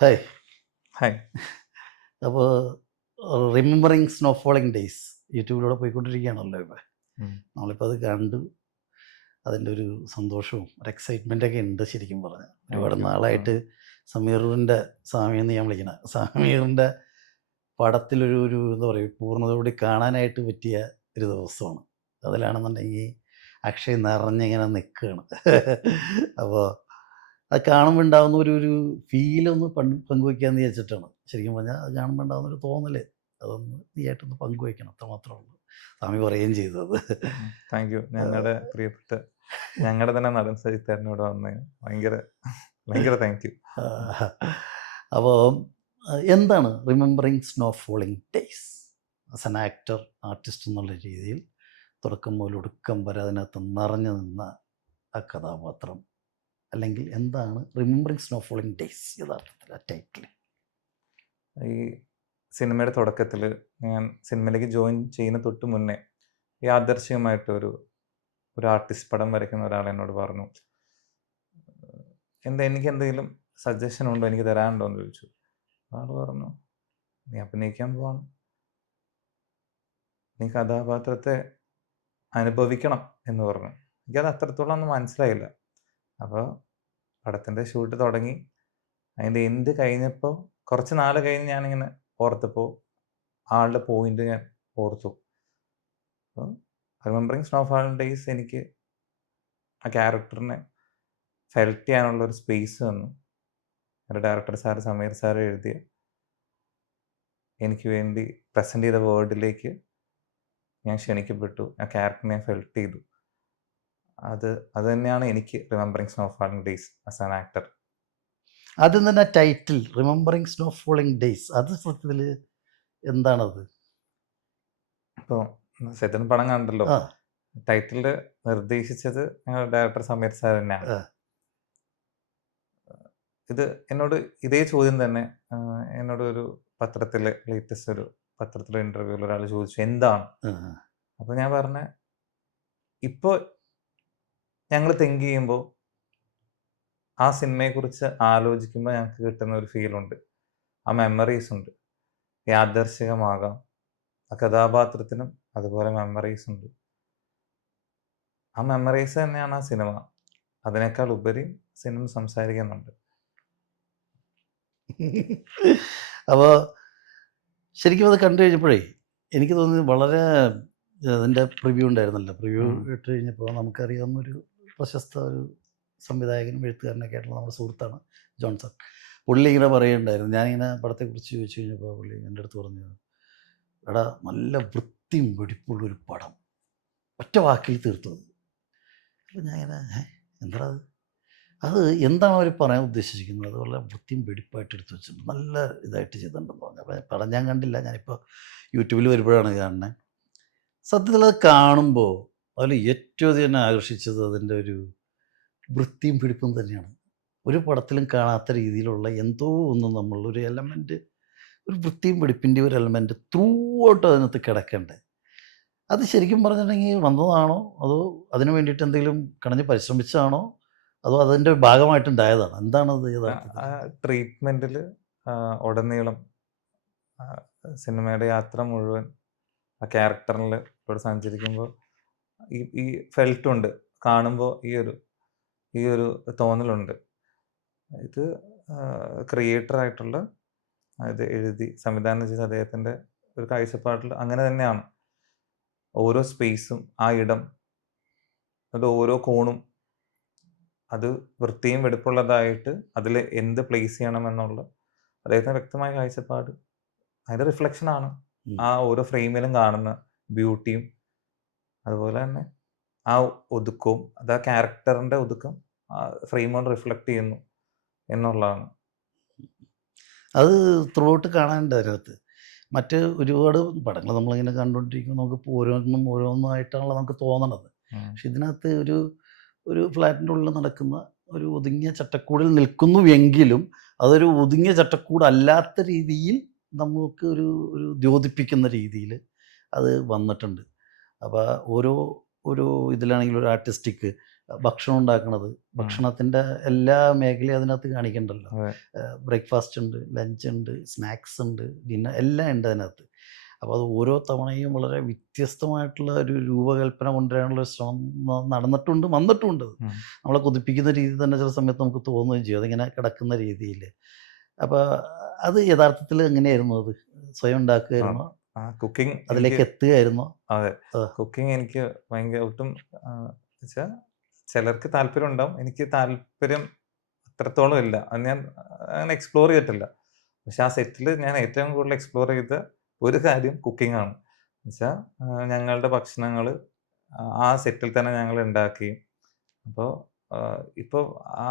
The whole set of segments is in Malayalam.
ഹായ്. ഹായ്. അപ്പോൾ റിമെമ്പറിങ് സ്നോ ഫോളിങ് ഡേയ്സ് യൂട്യൂബിലൂടെ പോയിക്കൊണ്ടിരിക്കുകയാണല്ലോ ഇപ്പോൾ. ഉം. നമ്മളിപ്പോൾ അത് കണ്ടു. അതിൻ്റെ ഒരു സന്തോഷവും ഒരു എക്സൈറ്റ്മെൻറ്റൊക്കെ ഉണ്ട് ശരിക്കും പറഞ്ഞാൽ. ഒരുപാട് താങ്ക് യു. നാളായിട്ട് സമീറിൻ്റെ സാമി എന്ന് ഞാൻ വിളിക്കണ സമീറിൻ്റെ പടത്തിലൊരു എന്താ പറയുക പൂർണ്ണതയോടെ കാണാനായിട്ട് പറ്റിയ ഒരു ദിവസമാണ്. അതിലാണെന്നുണ്ടെങ്കിൽ അക്ഷയ് നിറഞ്ഞിങ്ങനെ നിൽക്കുകയാണ്. അപ്പോൾ അത് കാണുമ്പോൾ ഉണ്ടാകുന്ന ഒരു ഫീലൊന്ന് പങ്കുവയ്ക്കാമെന്ന് വിചാരിച്ചിട്ടാണ്. ശരിക്കും പറഞ്ഞാൽ അത് കാണുമ്പോൾ ഉണ്ടാകുന്ന ഒരു തോന്നൽ അതൊന്ന് നീയായിട്ടൊന്ന് പങ്കുവയ്ക്കണം, അത്ര മാത്രമേ ഉള്ളൂ. സ്വാമി പറയുകയും ചെയ്തത്. Thank you. പ്രിയപ്പെട്ട ഞങ്ങളുടെ തന്നെ നടൻ സജിത്തേട്ടൻ ഇവിടെ വന്നതിന് ഭയങ്കര താങ്ക് യു. അപ്പോൾ എന്താണ് remembering snow falling days as an actor, artist എന്നുള്ള രീതിയിൽ തുടക്കം മുതൽ ഒടുക്കം വരെ അതിനകത്ത് നിറഞ്ഞു നിന്ന ആ കഥാപാത്രം, അല്ലെങ്കിൽ എന്താണ് റിമെമ്പറിങ് സ്നോ ഫോളിങ് ഡേയ്സ് യഥാർത്ഥത്തിൽ ആ ടൈറ്റിൽ? ഈ സിനിമയുടെ തുടക്കത്തിൽ ഞാൻ സിനിമയിലേക്ക് ജോയിൻ ചെയ്യുന്ന തൊട്ട് മുന്നേ യാദർശികമായിട്ട് ഒരു ആർട്ടിസ്റ്റ് പടം വരയ്ക്കുന്ന ഒരാൾ എന്നോട് പറഞ്ഞു, എനിക്ക് എന്തെങ്കിലും സജഷൻ ഉണ്ടോ, എനിക്ക് തരാനുണ്ടോ എന്ന് ചോദിച്ചു. ആൾ പറഞ്ഞു, നീ അഭിനയിക്കാൻ പോവാണ്, നീ കഥാപാത്രത്തെ അനുഭവിക്കണം എന്ന് പറഞ്ഞു. എനിക്കത് അത്രത്തോളം ഒന്നും മനസ്സിലായില്ല. അപ്പോൾ പടത്തിൻ്റെ ഷൂട്ട് തുടങ്ങി, അതിൻ്റെ എൻഡ് കഴിഞ്ഞപ്പോൾ കുറച്ച് നാൾ കഴിഞ്ഞ് ഞാനിങ്ങനെ ഓർത്തപ്പോൾ ആളുടെ പോയിന്റ് ഞാൻ ഓർത്തു. അപ്പോൾ റിമെമ്പറിങ് സ്നോ ഫോളിങ് ഡേയ്സ് എനിക്ക് ആ ക്യാരക്ടറിനെ ഫെൽറ്റ് ചെയ്യാനുള്ള ഒരു സ്പേസ് തന്നു. എൻ്റെ ഡയറക്ടർ സമീർ സാർ എഴുതിയ, എനിക്ക് വേണ്ടി പ്രസൻറ്റ് ചെയ്ത വേർഡിലേക്ക് ഞാൻ ക്ഷണിക്കപ്പെട്ടു. ആ ക്യാരക്ടറിനെ ഞാൻ ഫെൽറ്റ് ചെയ്തു. അത് തന്നെയാണ് എനിക്ക് remembering snow falling days as an actor. ആദ്യം തന്നെ title remembering snow falling days, അത് സത്യത്തിൽ എന്താണത്? ഇപ്പോൾ സെതൻ പടം കണ്ടല്ലോ, ആ ടൈറ്റിൽ നിർദ്ദേശിച്ചത് ഞങ്ങളുടെ ഡയറക്ടർ സമീർ സാർ തന്നെയാണ്. ആ. ഇത് എന്നോട് ഇതേ ചോദ്യം തന്നെ എന്നോട് ഒരു ലേറ്റസ്റ്റ് ഒരു പത്രത്തിലെ ഇന്റർവ്യൂവിൽ ഒരാൾ ചോദിച്ചു, എന്താണ്? അപ്പോൾ ഞാൻ പറഞ്ഞ, ഇപ്പോൾ ഞങ്ങൾ തിങ്ക് ചെയ്യുമ്പോൾ, ആ സിനിമയെക്കുറിച്ച് ആലോചിക്കുമ്പോൾ ഞങ്ങൾക്ക് കിട്ടുന്ന ഒരു ഫീലുണ്ട്, ആ മെമ്മറീസ് ഉണ്ട്. യാദർശികമാകാം, ആ കഥാപാത്രത്തിനും അതുപോലെ മെമ്മറീസ് ഉണ്ട്. ആ മെമ്മറീസ് തന്നെയാണ് ആ സിനിമ. അതിനേക്കാൾ ഉപരി സിനിമ സംസാരിക്കുന്നുണ്ട്. അപ്പോൾ ശരിക്കും അത് കണ്ടു കഴിഞ്ഞപ്പോഴേ എനിക്ക് തോന്നി വളരെ അതിൻ്റെ പ്രിവ്യൂ ഉണ്ടായിരുന്നല്ലോ. പ്രിവ്യൂ ഇട്ട് കഴിഞ്ഞപ്പോൾ നമുക്കറിയാവുന്നൊരു പ്രശസ്ത ഒരു സംവിധായകനും എഴുത്തുകാരനൊക്കെ ആയിട്ടുള്ള നമ്മുടെ സുഹൃത്താണ് ജോൺസൺ. പുള്ളി ഇങ്ങനെ പറയുന്നുണ്ടായിരുന്നു, ഞാനിങ്ങനെ പടത്തെക്കുറിച്ച് ചോദിച്ചു കഴിഞ്ഞപ്പോൾ പുള്ളി എൻ്റെ അടുത്ത് പറഞ്ഞു, എടാ നല്ല വൃത്തിയും വെടിപ്പുള്ളൊരു പടം, ഒറ്റ വാക്കിൽ തീർത്തത്. അപ്പോൾ ഞാൻ ഇങ്ങനെ എന്താ അത് എന്താണ് അവർ പറയാൻ ഉദ്ദേശിച്ചിരിക്കുന്നത്? അത് വളരെ വൃത്തിയും വെടിപ്പായിട്ട് എടുത്ത് വെച്ചിട്ടുണ്ട്, നല്ല ഇതായിട്ട് ചെയ്തിട്ടുണ്ടെന്ന് പറഞ്ഞു. അപ്പോൾ പടം ഞാൻ കണ്ടില്ല, ഞാനിപ്പോൾ യൂട്യൂബിൽ വരുമ്പോഴാണ് കാണുന്നത്. സത്യത്തിൽ അത് കാണുമ്പോൾ അതിൽ ഏറ്റവും അധികം എന്നെ ആകർഷിച്ചത് അതിൻ്റെ ഒരു വൃത്തിയും പിടിപ്പും തന്നെയാണ്. ഒരു പടത്തിലും കാണാത്ത രീതിയിലുള്ള എന്തോ ഒന്ന് നമ്മളൊരു എലമെൻറ്റ്, ഒരു വൃത്തിയും വെടിപ്പിൻ്റെ ഒരു എലമെൻറ്റ് ത്രൂ ഔട്ട് അതിനകത്ത് കിടക്കണ്ടേ. അത് ശരിക്കും പറഞ്ഞിട്ടുണ്ടെങ്കിൽ വന്നതാണോ, അതോ അതിന് വേണ്ടിയിട്ട് എന്തെങ്കിലും കണഞ്ഞ് പരിശ്രമിച്ചതാണോ, അതോ അതിൻ്റെ ഭാഗമായിട്ടുണ്ടായതാണോ? എന്താണത് യഥാർത്ഥത്തിൽ? ട്രീറ്റ്മെൻറ്റിൽ ഉടനീളം സിനിമയുടെ യാത്ര മുഴുവൻ ആ ക്യാരക്ടറിൽ ഇവിടെ സഞ്ചരിക്കുമ്പോൾ ഈ ഫെൽറ്റുണ്ട്, കാണുമ്പോൾ ഈ ഒരു തോന്നലുണ്ട്. ഇത് ക്രിയേറ്ററായിട്ടുള്ള, ഇത് എഴുതി സംവിധാനം ചെയ്ത അദ്ദേഹത്തിൻ്റെ ഒരു കാഴ്ചപ്പാടിൽ അങ്ങനെ തന്നെയാണ്. ഓരോ സ്പേസും, ആ ഇടം, അത് ഓരോ കോണും അത് വൃത്തിയും വെടുപ്പുള്ളതായിട്ട് അതിൽ എന്ത് പ്ലേസ് ചെയ്യണമെന്നുള്ള അദ്ദേഹത്തിന് വ്യക്തമായ കാഴ്ചപ്പാട്, അതിൻ്റെ റിഫ്ലക്ഷനാണ് ആ ഓരോ ഫ്രെയിമിലും കാണുന്ന ബ്യൂട്ടിയും. അതുപോലെ തന്നെ ആ ഒതുക്കവും, അത് ആ ക്യാരക്ടറിൻ്റെ ഒതുക്കം ആ ഫ്രെയിം കൊണ്ട് റിഫ്ലക്റ്റ് ചെയ്യുന്നു എന്നുള്ളതാണ്. അത് ത്രൂ ഔട്ട് കാണാനുണ്ട് അതിനകത്ത്. മറ്റ് ഒരുപാട് പടങ്ങൾ നമ്മളിങ്ങനെ കണ്ടുകൊണ്ടിരിക്കുമ്പോൾ നമുക്ക് ഓരോന്നായിട്ടാണല്ലോ നമുക്ക് തോന്നണത്. പക്ഷെ ഇതിനകത്ത് ഒരു ഫ്ലാറ്റിൻ്റെ ഉള്ളിൽ നടക്കുന്ന ഒരു ഒതുങ്ങിയ ചട്ടക്കൂടിൽ നിൽക്കുന്നുവെങ്കിലും അതൊരു ഒതുങ്ങിയ ചട്ടക്കൂടല്ലാത്ത രീതിയിൽ നമുക്ക് ഒരു ദ്യോതിപ്പിക്കുന്ന രീതിയിൽ അത് വന്നിട്ടുണ്ട്. അപ്പോൾ ഓരോ ഇതിലാണെങ്കിൽ ഒരു ആർട്ടിസ്റ്റിക് ഭക്ഷണം ഉണ്ടാക്കണത്, ഭക്ഷണത്തിൻ്റെ എല്ലാ മേഖലയും അതിനകത്ത് കാണിക്കണ്ടല്ലോ. അതെ. ബ്രേക്ക്ഫാസ്റ്റ് ഉണ്ട്, ലഞ്ച് ഉണ്ട്, സ്നാക്സ് ഉണ്ട്, ഡിന്നർ എല്ലാം ഉണ്ട് അതിനകത്ത്. അപ്പോൾ അത് ഓരോ തവണയും വളരെ വ്യത്യസ്തമായിട്ടുള്ള ഒരു രൂപകൽപ്പന കൊണ്ടുവരാനുള്ള ഒരു ശ്രമം നടന്നിട്ടുണ്ട്, വന്നിട്ടുമുണ്ട് അത്. ഉം. നമ്മളെ കൊതിപ്പിക്കുന്ന രീതി തന്നെ ചില സമയത്ത് നമുക്ക് തോന്നുകയും ചെയ്യും, അതിങ്ങനെ കിടക്കുന്ന രീതിയിൽ. അപ്പോൾ അത് യഥാർത്ഥത്തിൽ എങ്ങനെയായിരുന്നു അത്? സ്വയം ആ ഉണ്ടാക്കുകയായിരുന്നോ? ആ കുക്കിംഗ് അതിലേക്ക് എനിക്ക് എത്തുകയായിരുന്നോ? അതെ. ആ. കുക്കിംഗ് എനിക്ക് ഭയങ്കര ഒട്ടും വെച്ചാൽ ചിലർക്ക് താല്പര്യം ഉണ്ടാവും. എനിക്ക് താല്പര്യം അത്രത്തോളം ഇല്ല. അത് ഞാൻ അങ്ങനെ എക്സ്പ്ലോർ ചെയ്തിട്ടില്ല. പക്ഷെ ആ സെറ്റിൽ ഞാൻ ഏറ്റവും കൂടുതൽ എക്സ്പ്ലോർ ചെയ്ത ഒരു കാര്യം കുക്കിംഗ് ആണ്. എന്നുവെച്ചാൽ ഞങ്ങളുടെ ഭക്ഷണങ്ങള് ആ സെറ്റിൽ തന്നെ ഞങ്ങൾ ഉണ്ടാക്കി. അപ്പോൾ ഇപ്പോൾ ആ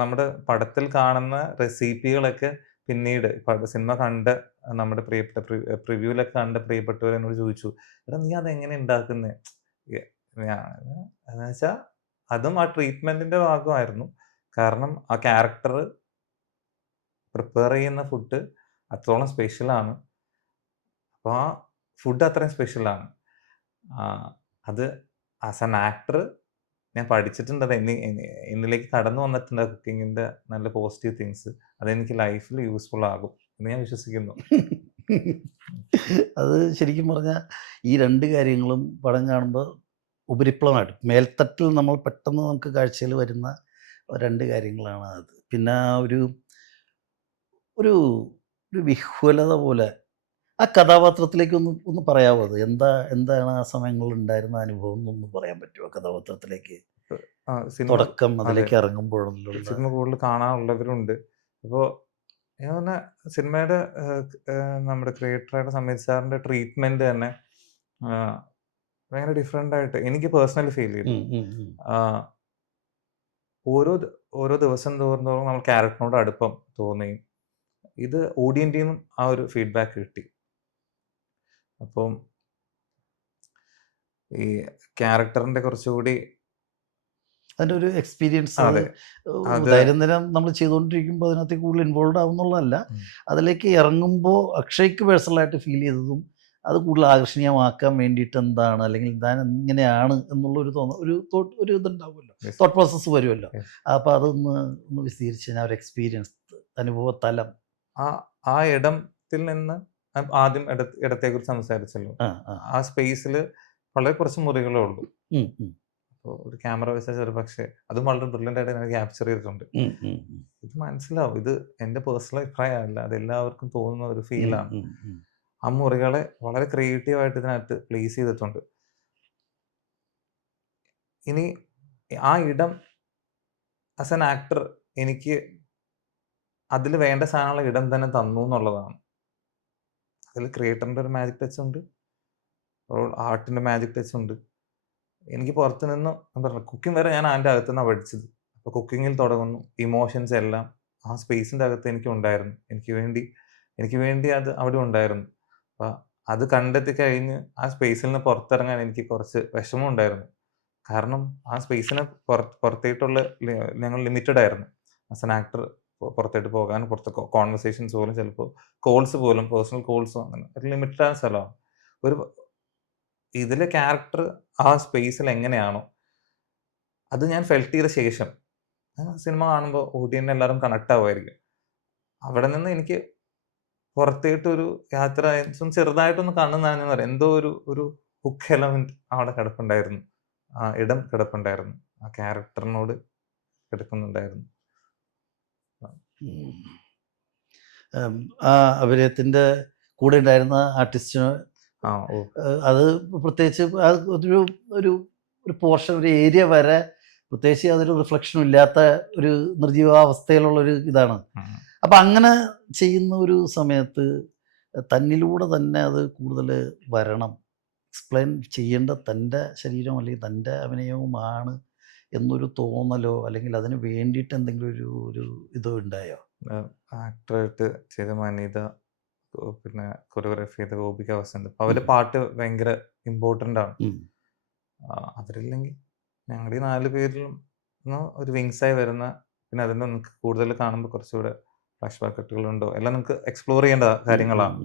നമ്മുടെ പടത്തിൽ കാണുന്ന റെസിപ്പികളൊക്കെ പിന്നീട് സിനിമ കണ്ട നമ്മുടെ പ്രിയപ്പെട്ട പ്രിവ്യൂലൊക്കെ കണ്ട പ്രിയപ്പെട്ടവർ എന്നോട് ചോദിച്ചു, "എടാ നീ അതെങ്ങനെ ഉണ്ടാക്കുന്നേ?" ഞാൻ എന്ന് വെച്ചാൽ അതും ആ ട്രീറ്റ്മെന്റിന്റെ ഭാഗമായിരുന്നു. കാരണം ആ ക്യാരക്ടർ പ്രിപ്പയർ ചെയ്യുന്ന ഫുഡ് അത്രത്തോളം സ്പെഷ്യലാണ്. അപ്പോൾ ആ ഫുഡ് അത്രയും സ്പെഷ്യലാണ്. അത് ആസ് ആൻ ആക്ടർ ഞാൻ പഠിച്ചിട്ടുണ്ട്. അത് എന്നിലേക്ക് കടന്നു വന്നിട്ടുണ്ട് കുക്കിങ്ങിന്റെ നല്ല പോസിറ്റീവ് തിങ്സ്. അതെനിക്ക് ലൈഫിൽ യൂസ്ഫുൾ ആകും എന്ന് ഞാൻ വിശ്വസിക്കുന്നു. അത് ശരിക്കും പറഞ്ഞാൽ ഈ 2 കാര്യങ്ങളും പടം കാണുമ്പോൾ ഉപരിപ്ലവമായിട്ട് മേൽത്തട്ടിൽ നമ്മൾ പെട്ടെന്ന് നമുക്ക് കാഴ്ചയിൽ വരുന്ന 2 കാര്യങ്ങളാണ് അത്. പിന്നെ ആ ഒരു ഒരു ഒരു വിഹ്വലത പോലെ ആ കഥാപാത്രത്തിലേക്ക് ഒന്ന് പറയാമോ അത്? എന്താണ് ആ സമയങ്ങളിൽ ഉണ്ടായിരുന്ന അനുഭവം എന്നൊന്ന് പറയാൻ പറ്റുമോ കഥാപാത്രത്തിലേക്ക്? സിനിമ തുടക്കം അതെ. അതിലേക്ക് ഇറങ്ങുമ്പോഴുള്ള സിനിമ കൂടുതൽ കാണാനുള്ളവരുണ്ട്. അപ്പോൾ ഞാൻ പറഞ്ഞ സിനിമയുടെ നമ്മുടെ ക്രിയേറ്ററായിട്ട് സമീർ സാറിന്റെ ട്രീറ്റ്മെന്റ് തന്നെ ആഹ്, ഭയങ്കര ഡിഫറെന്റ് ആയിട്ട് എനിക്ക് പേഴ്സണലി ഫീൽ ചെയ്തു. ഉം, ഉം, ഉം. ആഹ്, ഓരോ ഓരോ ദിവസം തോറും നമ്മൾ ക്യാരക്ടറിനോട് അടുപ്പം തോന്നുകയും ഇത് ഓഡിയന്റിൽ നിന്നും ആ ഒരു ഫീഡ്ബാക്ക് കിട്ടി. അപ്പം ഈ ക്യാരക്ടറിന്റെ കുറച്ചുകൂടി അതിൻ്റെ ഒരു എക്സ്പീരിയൻസ് അത് അതെ അത് ദൈനംദിനം നമ്മൾ ചെയ്തുകൊണ്ടിരിക്കുമ്പോൾ അതിനകത്ത് കൂടുതൽ ഇൻവോൾവ് ആവുന്നുള്ളതല്ല, ഉം, അതിലേക്ക് ഇറങ്ങുമ്പോൾ അക്ഷയ്ക്ക് പേഴ്സണലായിട്ട് ഫീൽ ചെയ്തതും അത് കൂടുതൽ ആകർഷണീയമാക്കാൻ വേണ്ടിയിട്ട് എന്താണ്, അല്ലെങ്കിൽ താൻ എങ്ങനെയാണ് എന്നുള്ളൊരു ഒരു ഇതുണ്ടാവുമല്ലോ, yes, തോട്ട് പ്രോസസ്സ് വരുമല്ലോ. yes. അപ്പോൾ ഒന്ന് വിശദീകരിച്ച് കഴിഞ്ഞാൽ ഒരു എക്സ്പീരിയൻസ് അനുഭവതലം. ആ ആ ഇടത്തിൽ നിന്ന് ആദ്യം ഇടത്തെക്കുറിച്ച് സംസാരിച്ചല്ലോ. ആ ആ ആ സ്പേസിൽ വളരെ കുറച്ച് മുറികളേ ഉള്ളൂ. ഉം, ഉം, അപ്പോൾ ഒരു ക്യാമറ വെച്ചാൽ ചെറുപക്ഷെ അതും വളരെ ബ്രില്യൻ്റ് ആയിട്ട് ഞാൻ ക്യാപ്ചർ ചെയ്തിട്ടുണ്ട്. ഉം, ഉം, ഉം, ഇത് മനസ്സിലാവും. ഇത് എൻ്റെ പേഴ്സണൽ അഭിപ്രായമല്ല. അത് എല്ലാവർക്കും തോന്നുന്ന ഒരു ഉം, ഫീലാണ്. ഉം, ഉം. ആ മുറികളെ വളരെ ക്രിയേറ്റീവ് ആയിട്ട് ഇതിനകത്ത് പ്ലേസ് ചെയ്തിട്ടുണ്ട്. ഇനി ആ ഇടം ആസ് ആൻ ആക്ടർ എനിക്ക് അതിൽ വേണ്ട സാധനമുള്ള ഇടം തന്നെ തന്നു എന്നുള്ളതാണ്. അതിൽ ക്രിയേറ്ററിന്റെ ഒരു മാജിക് ടച്ച് ഉണ്ട്. ആർട്ടിന്റെ മാജിക് ടച്ച് ഉണ്ട്. എനിക്ക് പുറത്ത് നിന്ന് കുക്കിംഗ് വരെ ഞാൻ അതിൻ്റെ അകത്തു നിന്നാണ് പഠിച്ചത്. അപ്പോൾ കുക്കിങ്ങിൽ തുടങ്ങുന്നു. ഇമോഷൻസ് എല്ലാം ആ സ്പേസിന്റെ അകത്ത് എനിക്ക് ഉണ്ടായിരുന്നു. എനിക്ക് വേണ്ടി അത് അവിടെ ഉണ്ടായിരുന്നു. അപ്പോൾ അത് കണ്ടെത്തി കഴിഞ്ഞ് ആ സ്പേസിൽ നിന്ന് പുറത്തിറങ്ങാൻ എനിക്ക് കുറച്ച് വിഷമം ഉണ്ടായിരുന്നു. കാരണം ആ സ്പേസിന് പുറത്തേട്ടുള്ള ഞങ്ങൾ ലിമിറ്റഡ് ആയിരുന്നു. ആസ് ആൻ ആക്ടർ പുറത്തേട്ട് പോകാൻ പുറത്ത് കോൺവെർസേഷൻസ് പോലും ചിലപ്പോൾ കോൾസ് പോലും പേഴ്സണൽ കോൾസും അങ്ങനെ ഒരു ലിമിറ്റഡ് ആയ സ്ഥലമാണ്. ഒരു ഇതിലെ ക്യാരക്ടർ ആ സ്പേസിൽ എങ്ങനെയാണോ അത് ഞാൻ ഫെൽറ്റ് ചെയ്ത ശേഷം സിനിമ കാണുമ്പോൾ ഓഡിയൻസ് എല്ലാവരും കണക്ട് ആവുമായിരിക്കും. അവിടെ നിന്ന് എനിക്ക് പുറത്തേട്ടൊരു യാത്ര ചെറുതായിട്ടൊന്ന് കണ്ണു നനഞ്ഞെന്ന് പറയാം. എന്തോ ഒരു ഹുക്ക് എലമെന്റ് അവിടെ കിടപ്പുണ്ടായിരുന്നു. ആ ഇടം കിടപ്പുണ്ടായിരുന്നു. ആ ക്യാരക്ടറിനോട് കിടക്കുന്നുണ്ടായിരുന്നു. ആ അഭിനയത്തിൻ്റെ കൂടെ ഉണ്ടായിരുന്ന ആർട്ടിസ്റ്റിന് ആ ഓ അത് പ്രത്യേകിച്ച് ഒരു ഒരു ഒരു പോർഷൻ, ഒരു ഏരിയ വരെ പ്രത്യേകിച്ച് അതൊരു റിഫ്ലക്ഷനും ഇല്ലാത്ത ഒരു നിർജീവാവസ്ഥയിലുള്ളൊരു ഇതാണ്. ഉം. അപ്പം അങ്ങനെ ചെയ്യുന്ന ഒരു സമയത്ത് തന്നിലൂടെ തന്നെ അത് കൂടുതൽ വരണം, എക്സ്പ്ലെയിൻ ചെയ്യേണ്ട തൻ്റെ ശരീരം അല്ലെങ്കിൽ തൻ്റെ അഭിനയവുമാണ് എന്നൊരു തോന്നലോ അല്ലെങ്കിൽ അതിന് വേണ്ടിയിട്ട് എന്തെങ്കിലും ഒരു ഇതോ ഉണ്ടായോ? ആക്ടറായിട്ട് ചെയ്ത മനീത, പിന്നെ കൊറിയോഗ്രാഫി ചെയ്ത ഗോപിക വസന്ത്. അപ്പൊ അവരുടെ പാട്ട് ഭയങ്കര ഇമ്പോർട്ടന്റ് ആണ്. ഉം. അവരില്ലെങ്കിൽ ഞങ്ങളുടെ ഈ 4 പേരിലും ഒരു വിങ്സായി വരുന്ന, പിന്നെ അതിന് നിങ്ങൾക്ക് കൂടുതൽ കാണുമ്പോൾ കുറച്ചുകൂടെ ഫ്ലാഷ് ബാക്ക് കട്ടുകളുണ്ടോ എല്ലാം നമുക്ക് എക്സ്പ്ലോർ ചെയ്യേണ്ട കാര്യങ്ങളാണ്.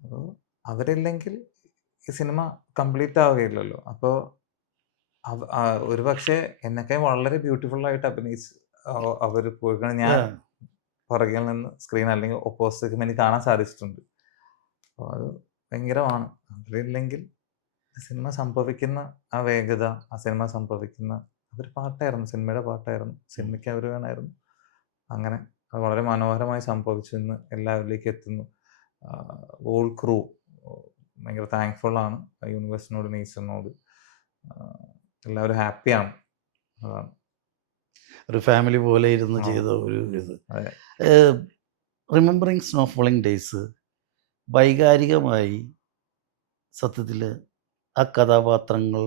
അപ്പോൾ അവരില്ലെങ്കിൽ ഈ സിനിമ കംപ്ലീറ്റ് ആവുകയില്ലല്ലോ. അപ്പോൾ ഒരു പക്ഷേ എന്നൊക്കെ വളരെ ബ്യൂട്ടിഫുൾ ആയിട്ട് അഭിനയിച്ച് അവർ പോയിക്കാണ് ഞാൻ Yeah. പുറകിൽ നിന്ന് സ്ക്രീൻ അല്ലെങ്കിൽ ഓപ്പോസിറ്റ് എനിക്ക് കാണാൻ സാധിച്ചിട്ടുണ്ട്. അപ്പോൾ അത് ഭയങ്കരമാണ്. അവരില്ലെങ്കിൽ സിനിമ സംഭവിക്കുന്ന ആ വേഗത, ആ സിനിമ സംഭവിക്കുന്ന അതൊരു പാട്ടായിരുന്നു, സിനിമയുടെ പാട്ടായിരുന്നു. സിനിമയ്ക്ക് അവർ വേണമായിരുന്നു. അങ്ങനെ അത് വളരെ മനോഹരമായി സംഭവിച്ചു. ഇന്ന് എല്ലാവരിലേക്കും എത്തുന്നു. ഹോൾ ക്രൂ ഭയങ്കര താങ്ക്ഫുൾ ആണ് യൂണിവേഴ്സിനോട്, നേച്ചറിനോട്. എല്ലാവരും ഹാപ്പിയാണ്. അതാണ്. ഒരു ഫാമിലി പോലെ ഇരുന്ന് ആ. ചെയ്ത ഒരു ഇത്. അതെ. റിമെമ്പറിങ് സ്നോ ഫോളിങ് ഡേയ്സ് വൈകാരികമായി സത്യത്തിൽ ആ കഥാപാത്രങ്ങൾ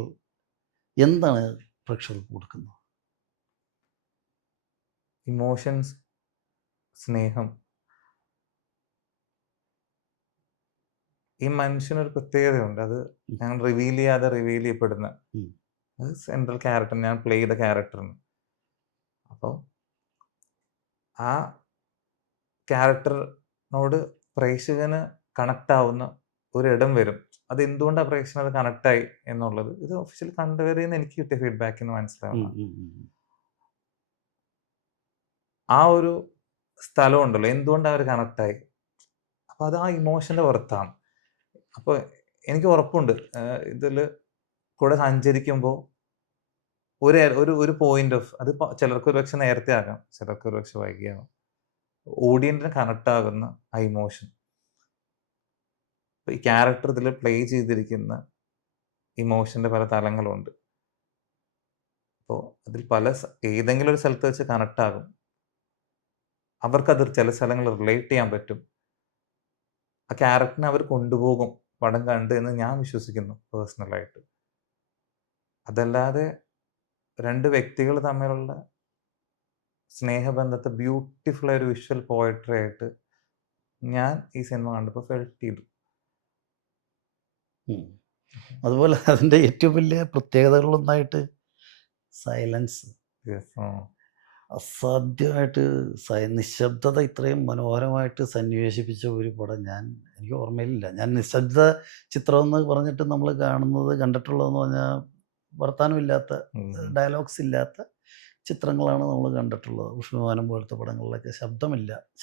എന്താണ് പ്രേക്ഷകർക്ക് കൊടുക്കുന്നത്? ഇമോഷൻസ്, സ്നേഹം. ഈ മനുഷ്യനൊരു പ്രത്യേകതയുണ്ട്. അത് ഞങ്ങൾ റിവീൽ ചെയ്യാതെ റിവീൽ ചെയ്യപ്പെടുന്ന ഉം. അത് സെൻട്രൽ ക്യാരക്ടർ, ഞാൻ പ്ലേ ചെയ്ത ക്യാരക്ടറിന്. അപ്പോൾ ആ ക്യാരക്ടറിനോട് പ്രേക്ഷകന് കണക്ട് ആവുന്ന ഒരിടം വരും. അത് എന്തുകൊണ്ടാണ് പ്രേക്ഷകന് അത് കണക്ട് ആയി എന്നുള്ളത് ഇത് ഒഫീഷ്യലി കണ്ടുവരെയെന്ന് എനിക്ക് കിട്ടിയ ഫീഡ്ബാക്കിൽ നിന്ന് മനസ്സിലാവുന്ന ആ ഒരു സ്ഥലം ഉണ്ടല്ലോ, എന്തുകൊണ്ട് അവർ കണക്ട് ആയി. അപ്പോൾ അത് ആ ഇമോഷന്റെ പുറത്താണ്. അപ്പോൾ എനിക്ക് ഉറപ്പുണ്ട് ഇതിൽ കൂടെ സഞ്ചരിക്കുമ്പോൾ ഒരു ഒരു ഒരു പോയിന്റ് ഓഫ് അത് ചിലർക്ക് ഒരു പക്ഷെ നേരത്തെ ആകാം, ചിലർക്ക് ഒരു പക്ഷെ വൈകിയാകാം. ഓഡിയൻസിന് കണക്ട് ആകുന്ന ആ ഇമോഷൻ, ഈ ക്യാരക്ടർ ഇതിൽ പ്ലേ ചെയ്തിരിക്കുന്ന ഇമോഷന്റെ പല തലങ്ങളുണ്ട്. അപ്പോൾ അതിൽ ഏതെങ്കിലും ഒരു സ്ഥലത്ത് വെച്ച് കണക്ട് ആകും. അവർക്കത് ചില സ്ഥലങ്ങൾ റിലേറ്റ് ചെയ്യാൻ പറ്റും. ആ ക്യാരക്ടറിനെ അവർ കൊണ്ടുപോകും പടം കണ്ട് എന്ന് ഞാൻ വിശ്വസിക്കുന്നു പേഴ്സണലായിട്ട്. അതല്ലാതെ രണ്ട് വ്യക്തികൾ തമ്മിലുള്ള സ്നേഹബന്ധത്തെ ബ്യൂട്ടിഫുൾ ആയ ഒരു വിഷ്വൽ പോയട്രി ആയിട്ട് ഞാൻ ഈ സിനിമ കണ്ടപ്പോൾ ഫെൽറ്റ് ചെയ്തു. അതുപോലെ അതിൻ്റെ ഏറ്റവും വലിയ പ്രത്യേകതകളൊന്നായിട്ട് സൈലൻസ്. അസാധ്യമായിട്ട് നിശബ്ദത ഇത്രയും മനോഹരമായിട്ട് സന്നിവേശിപ്പിച്ച ഒരു പടം എനിക്ക് ഓർമ്മയിലില്ല. ഞാൻ നിശബ്ദ ചിത്രം എന്ന് പറഞ്ഞിട്ട് നമ്മൾ കണ്ടിട്ടുള്ളതെന്ന് പറഞ്ഞാൽ വർത്താനമില്ലാത്ത, ഡയലോഗ്സ് ഇല്ലാത്ത ചിത്രങ്ങളാണ് നമ്മൾ കണ്ടിട്ടുള്ളത്. വിഷ്ണുവാനം പോലത്തെ പടങ്ങളിലൊക്കെ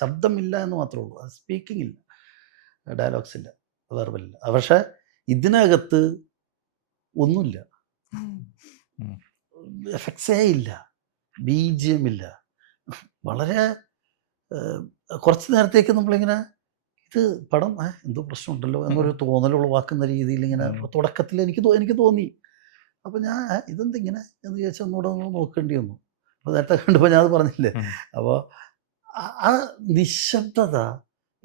ശബ്ദമില്ല എന്ന് മാത്രമേ ഉള്ളൂ. അത് സ്പീക്കിംഗ് ഇല്ല, ഡയലോഗ്സ് ഇല്ല, വെർബലില്ല. പക്ഷേ ഇതിനകത്ത് ഒന്നുമില്ല, എഫക്ട്സേ ഇല്ല, BGM ഇല്ല. വളരെ കുറച്ച് നേരത്തേക്ക് നമ്മളിങ്ങനെ ഇത് പടം എന്തോ പ്രശ്നമുണ്ടല്ലോ എന്നൊരു തോന്നലുളവാക്കുന്ന രീതിയിൽ ഇങ്ങനെ തുടക്കത്തിൽ എനിക്ക് തോന്നി. അപ്പോൾ ഞാൻ ഇതെന്തിങ്ങനെ എന്ന് ചോദിച്ചാൽ ഒന്നുകൂടെ ഒന്ന് നോക്കേണ്ടി വന്നു. അപ്പോൾ നേരത്തെ കണ്ടപ്പോൾ ഞാൻ അത് പറഞ്ഞില്ലേ. അപ്പോൾ ആ നിശബ്ദത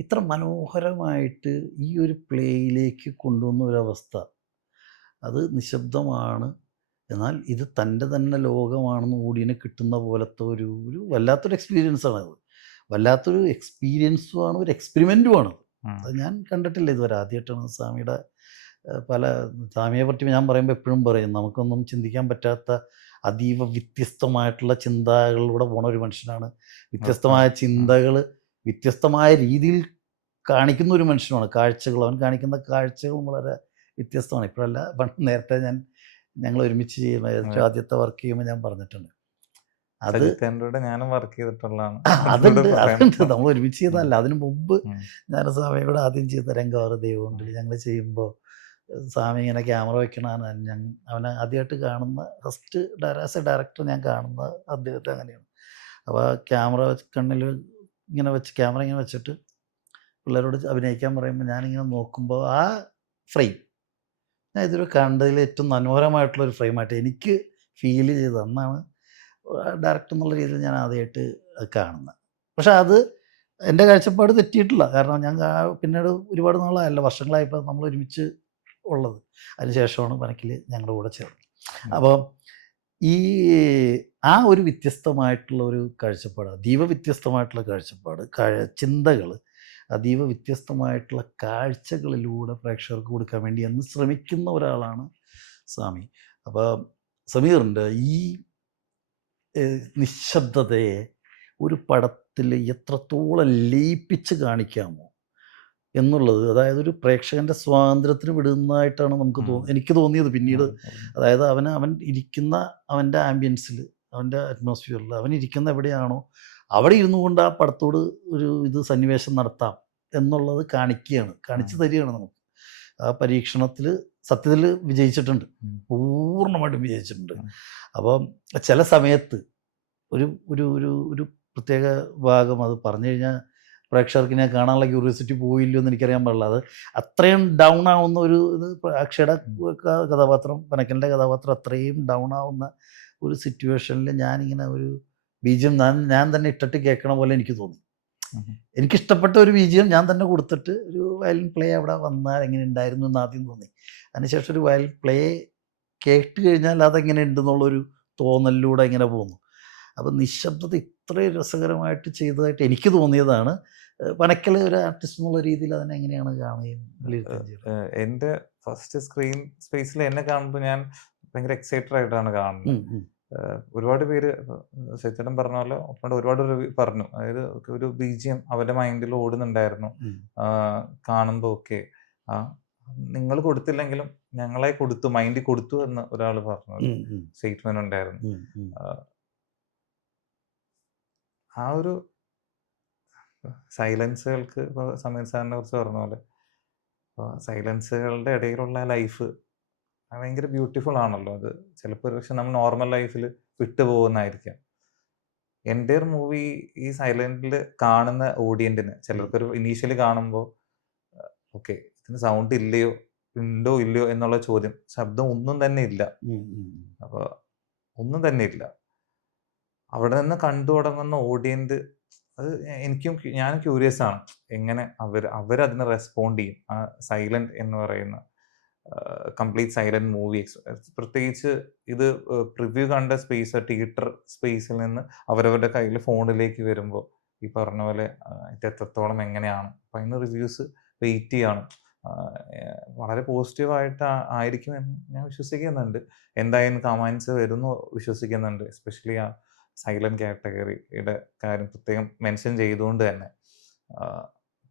ഇത്ര മനോഹരമായിട്ട് ഈ ഒരു പ്ലേയിലേക്ക് കൊണ്ടുവന്ന ഒരവസ്ഥ, അത് നിശബ്ദമാണ്, എന്നാൽ ഇത് തൻ്റെ തന്നെ ലോകമാണെന്ന് ഓടിയന് കിട്ടുന്ന പോലത്തെ ഒരു വല്ലാത്തൊരു എക്സ്പീരിയൻസാണ് അത്. വല്ലാത്തൊരു എക്സ്പീരിയൻസുമാണ്, ഒരു എക്സ്പെരിമെൻറ്റുമാണ്. അത് ഞാൻ കണ്ടിട്ടില്ല ഇതുവരെ. ആദ്യമായിട്ടാണ് സ്വാമിയെ പറ്റി ഞാൻ പറയുമ്പോൾ എപ്പോഴും പറയും, നമുക്കൊന്നും ചിന്തിക്കാൻ പറ്റാത്ത അതീവ വ്യത്യസ്തമായിട്ടുള്ള ചിന്തകളിലൂടെ പോണ ഒരു മനുഷ്യനാണ്. വ്യത്യസ്തമായ ചിന്തകൾ വ്യത്യസ്തമായ രീതിയിൽ കാണിക്കുന്ന ഒരു മനുഷ്യനാണ്. അവൻ കാണിക്കുന്ന കാഴ്ചകളും വളരെ വ്യത്യസ്തമാണ്. ഇപ്പോഴല്ല, നേരത്തെ ഞങ്ങൾ ഒരുമിച്ച് ചെയ്യുമ്പോൾ ഏറ്റവും ആദ്യത്തെ വർക്ക് ചെയ്യുമ്പോൾ ഞാൻ പറഞ്ഞിട്ടുണ്ട്. അത് ഞാനും വർക്ക് ചെയ്തിട്ടുള്ളതാണ്. അതുണ്ട് നമ്മൾ ഒരുമിച്ച് ചെയ്തതല്ല. അതിന് മുമ്പ് ഞാൻ സ്വാമിയെ കൂടെ ആദ്യം ചെയ്ത രംഗാറ് ദൈവമുണ്ട് ഞങ്ങൾ ചെയ്യുമ്പോൾ സ്വാമി ഇങ്ങനെ ക്യാമറ വെക്കണതാണ്. അവനെ ആദ്യമായിട്ട് കാണുന്ന ഫസ്റ്റ് ആസ് എ ഡയറക്ടർ ഞാൻ കാണുന്ന അദ്ദേഹത്തെ അങ്ങനെയാണ്. അപ്പോൾ ക്യാമറ കണ്ണിൽ ഇങ്ങനെ ക്യാമറ ഇങ്ങനെ വെച്ചിട്ട് പിള്ളേരോട് അഭിനയിക്കാൻ പറയുമ്പോൾ ഞാനിങ്ങനെ നോക്കുമ്പോൾ ആ ഫ്രെയിം ഞാൻ ഇതൊരു കണ്ടതിൽ ഏറ്റവും മനോഹരമായിട്ടുള്ളൊരു ഫ്രെയിമായിട്ട് എനിക്ക് ഫീൽ ചെയ്തത്. അന്നാണ് ഡയറക്ടർ എന്നുള്ള രീതിയിൽ ഞാൻ ആദ്യമായിട്ട് കാണുന്നത്. പക്ഷെ അത് എൻ്റെ കാഴ്ചപ്പാട് തെറ്റിയിട്ടില്ല. കാരണം ഞാൻ പിന്നീട് ഒരുപാട് നാളായല്ല, വർഷങ്ങളായപ്പോൾ നമ്മൾ ഒരുമിച്ച് ഉള്ളത്. അതിനുശേഷമാണ് പനക്കിൽ ഞങ്ങളുടെ കൂടെ ചേർന്നത്. അപ്പോൾ ആ ഒരു വ്യത്യസ്തമായിട്ടുള്ള ഒരു കാഴ്ചപ്പാട്, അതീവ വ്യത്യസ്തമായിട്ടുള്ള കാഴ്ചപ്പാട്, ചിന്തകൾ, അതീവ വ്യത്യസ്തമായിട്ടുള്ള കാഴ്ചകളിലൂടെ പ്രേക്ഷകർക്ക് കൊടുക്കാൻ വേണ്ടി എന്ന് ശ്രമിക്കുന്ന ഒരാളാണ് സ്വാമി. അപ്പോൾ സമീറിൻ്റെ ഈ നിശബ്ദതയെ ഒരു പടത്തിൽ എത്രത്തോളം ലയിപ്പിച്ച് കാണിക്കാമോ, എന്നുള്ളത്, അതായത് ഒരു പ്രേക്ഷകൻ്റെ സ്വാതന്ത്ര്യത്തിന് വിടുന്നതായിട്ടാണ് നമുക്ക് എനിക്ക് തോന്നിയത് പിന്നീട്. അതായത് അവൻ ഇരിക്കുന്ന അവൻ്റെ ആംബിയൻസിൽ, അവൻ്റെ അറ്റ്മോസ്ഫിയറിൽ, അവൻ ഇരിക്കുന്ന എവിടെയാണോ അവിടെ ഇരുന്നു കൊണ്ട് ആ പടത്തോട് ഒരു സന്നിവേശം നടത്താം എന്നുള്ളത് കാണിച്ചു തരികയാണ് നമുക്ക്. ആ പരീക്ഷണത്തിൽ സത്യത്തിൽ വിജയിച്ചിട്ടുണ്ട്, പൂർണ്ണമായിട്ടും വിജയിച്ചിട്ടുണ്ട്. അപ്പം ചില സമയത്ത് ഒരു ഒരു ഒരു ഒരു പ്രത്യേക ഭാഗം അത് പറഞ്ഞു കഴിഞ്ഞാൽ പ്രേക്ഷകർക്ക് ഞാൻ കാണാനുള്ള ക്യൂറിയോസിറ്റി പോയില്ലോ എന്ന് എനിക്കറിയാൻ പാടില്ല. അത് അത്രയും ഡൗൺ ആവുന്ന ഒരു ഇത് അക്ഷയുടെ കഥാപാത്രം, പനക്കലിൻ്റെ കഥാപാത്രം അത്രയും ഡൗൺ ആവുന്ന ഒരു സിറ്റുവേഷനിൽ ഞാനിങ്ങനെ ഒരു ബീജിയം ഞാൻ തന്നെ ഇട്ടിട്ട് കേൾക്കണ പോലെ എനിക്ക് തോന്നി. എനിക്കിഷ്ടപ്പെട്ട ഒരു ബീജിയം ഞാൻ തന്നെ കൊടുത്തിട്ട് ഒരു വയലിൻ പ്ലേ അവിടെ വന്നാൽ എങ്ങനെ ഉണ്ടായിരുന്നു എന്ന് ആദ്യം തോന്നി. അതിനുശേഷം ഒരു വയലിൻ പ്ലേ കേട്ട് കഴിഞ്ഞാൽ അതെങ്ങനെ ഉണ്ടെന്നുള്ളൊരു തോന്നലിലൂടെ ഇങ്ങനെ പോന്നു. അപ്പം നിശബ്ദത ഇത്രയും രസകരമായിട്ട് ചെയ്തതായിട്ട് എനിക്ക് തോന്നിയതാണ്. പനക്കൽ ഒരു ആർട്ടിസ്റ്റ് എന്നുള്ള രീതിയിൽ അതിനെ എങ്ങനെയാണ് കാണുകയും വിലയിരുത്തുകയും ചെയ്തത്? എൻ്റെ ഫസ്റ്റ് സ്ക്രീൻ സ്പേസിൽ എന്നെ കാണുമ്പോൾ ഞാൻ ഭയങ്കര എക്സൈറ്റഡ് ആയിട്ടാണ് കാണുന്നത്. ഒരുപാട് പേര് സത്യേട്ടൻ പറഞ്ഞ പോലെ ഒരുപാട് റിവ്യൂ പറഞ്ഞു. അതായത് ഒരു ബിജിഎം അവരുടെ മൈൻഡിൽ ഓടുന്നുണ്ടായിരുന്നു കാണുമ്പോൾ. ഓക്കെ, നിങ്ങൾ കൊടുത്തില്ലെങ്കിലും ഞങ്ങളെ കൊടുത്തു, മൈൻഡിൽ കൊടുത്തു എന്ന് ഒരാൾ പറഞ്ഞു സ്റ്റേറ്റ്മെന്റ് ഉണ്ടായിരുന്നു. ആ ഒരു സൈലൻസുകൾക്ക് ഇപ്പോൾ സമീർ സാറിനെ കുറിച്ച് പറഞ്ഞ പോലെ സൈലൻസുകളുടെ ഇടയിലുള്ള ലൈഫ് ഭയങ്കര ബ്യൂട്ടിഫുൾ ആണല്ലോ. അത് ചിലപ്പോൾ പക്ഷെ നമ്മൾ നോർമൽ ലൈഫിൽ വിട്ടുപോകുന്നതായിരിക്കാം. എൻ്റെ ഒരു മൂവി ഈ സൈലന്റിൽ കാണുന്ന ഓഡിയൻസിന് ചിലർക്കൊരു ഇനീഷ്യലി കാണുമ്പോൾ ഓക്കെ ഇതിന് സൗണ്ട് ഇല്ലയോ, ഉണ്ടോ ഇല്ലയോ എന്നുള്ള ചോദ്യം, ശബ്ദം ഒന്നും തന്നെ ഇല്ല. അപ്പോൾ ഒന്നും തന്നെ ഇല്ല. അവിടെ നിന്ന് കണ്ടു തുടങ്ങുന്ന ഓഡിയൻസ്, അത് ഞാൻ ക്യൂരിയസ് ആണ് എങ്ങനെ അവരതിന് റെസ്പോണ്ട് ചെയ്യും. ആ സൈലന്റ് എന്ന് പറയുന്ന കംപ്ലീറ്റ് സൈലന്റ് മൂവി, പ്രത്യേകിച്ച് ഇത് പ്രിവ്യൂ കണ്ട സ്പേസ് തിയേറ്റർ സ്പേസിൽ നിന്ന് അവരവരുടെ കയ്യിൽ ഫോണിലേക്ക് വരുമ്പോൾ ഈ പറഞ്ഞ പോലെ ഇത് എത്രത്തോളം എങ്ങനെയാണ്. അപ്പം അതിന് റിവ്യൂസ് വെയിറ്റ് ചെയ്യാണ്. വളരെ പോസിറ്റീവായിട്ട് ആയിരിക്കും എന്ന് ഞാൻ വിശ്വസിക്കുന്നുണ്ട്. എന്തായാലും കമൻസ് വരുന്നു വിശ്വസിക്കുന്നുണ്ട്. എസ്പെഷ്യലി ആ സൈലന്റ് കാറ്റഗറിയുടെ കാര്യം പ്രത്യേകം മെൻഷൻ ചെയ്തുകൊണ്ട് തന്നെ.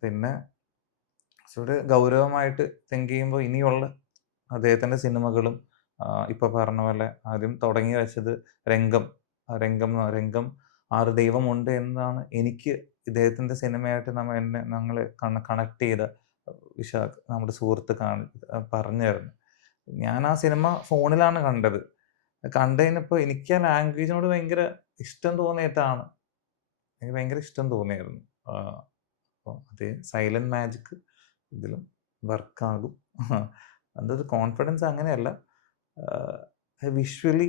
പിന്നെ കുറച്ചുകൂടെ ഗൗരവമായിട്ട് തിങ്ക് ചെയ്യുമ്പോൾ ഇനിയുള്ള അദ്ദേഹത്തിൻ്റെ സിനിമകളും ഇപ്പോൾ പറഞ്ഞ പോലെ ആദ്യം തുടങ്ങി വെച്ചത് രംഗം ആറ് ദൈവമുണ്ട് എന്നാണ് എനിക്ക് ഇദ്ദേഹത്തിൻ്റെ സിനിമയായിട്ട് ഞങ്ങൾ കണക്ട് ചെയ്ത നമ്മുടെ സുഹൃത്ത് പറഞ്ഞായിരുന്നു. ഞാൻ ആ സിനിമ ഫോണിലാണ് കണ്ടത്. കണ്ടതിനിപ്പോൾ എനിക്ക് ആ ലാംഗ്വേജിനോട് ഭയങ്കര ഇഷ്ടം തോന്നിയിട്ടാണ്. എനിക്ക് ഭയങ്കര ഇഷ്ടം തോന്നിയായിരുന്നു. അപ്പോൾ അതേ സൈലന്റ് മാജിക് ഇതിലും വർക്കാകും. അതൊരു കോൺഫിഡൻസ് അങ്ങനെയല്ല, വിഷ്വലി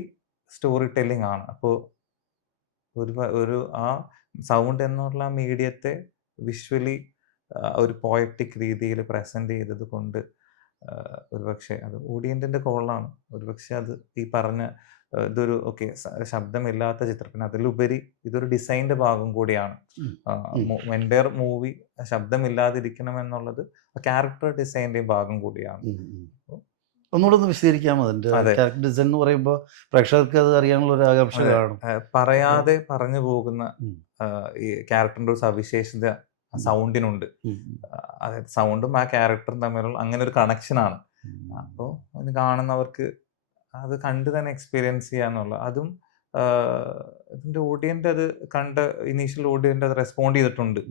സ്റ്റോറി ടെല്ലിംഗ് ആണ്. അപ്പോൾ ഒരു ആ സൗണ്ട് എന്നുള്ള മീഡിയത്തെ വിഷ്വലി ഒരു പോയറ്റിക് രീതിയിൽ പ്രസൻറ്റ് ചെയ്തത് കൊണ്ട് ഒരുപക്ഷെ അത് ഓഡിയൻസിൻ്റെ കോളാണ്. ഒരുപക്ഷെ അത് ഈ പറഞ്ഞ ഇതൊരു ഓക്കെ ശബ്ദമില്ലാത്ത ചിത്രം, പിന്നെ അതിലുപരി ഇതൊരു ഡിസൈൻ്റെ ഭാഗം കൂടിയാണ്. എൻ്റെ മൂവി ശബ്ദമില്ലാതിരിക്കണം എന്നുള്ളത് ക്യാരക്ടർ ഡിസൈൻ്റെയും ഭാഗം കൂടിയാണ്. ഒന്നുകൂടെ ഒന്ന് വിശദീകരിക്കാമോ അതിൻ്റെ ക്യാരക്ടർ ഡിസൈൻ എന്ന് പറയുമ്പോൾ? പ്രേക്ഷകർക്ക് അത് അറിയാനുള്ള ഒരു ആകാംക്ഷ കാണും. പറയാതെ പറഞ്ഞു പോകുന്ന ഈ ക്യാരക്ടറിൻ്റെ ഒരു സവിശേഷത സൗണ്ടിനുണ്ട്. അതായത് സൗണ്ടും ആ ക്യാരക്ടറും തമ്മിലുള്ള അങ്ങനെ ഒരു കണക്ഷനാണ്. അപ്പോൾ അത് കാണുന്നവർക്ക് അത് കണ്ട് തന്നെ എക്സ്പീരിയൻസ് ചെയ്യാന്നുള്ള അതും ഇതിൻ്റെ ഓഡിയൻ്റ് അത് കണ്ട ഇനീഷ്യൽ ഓഡിയൻ്റ് അത് റെസ്പോണ്ട് ചെയ്തിട്ടുണ്ട്.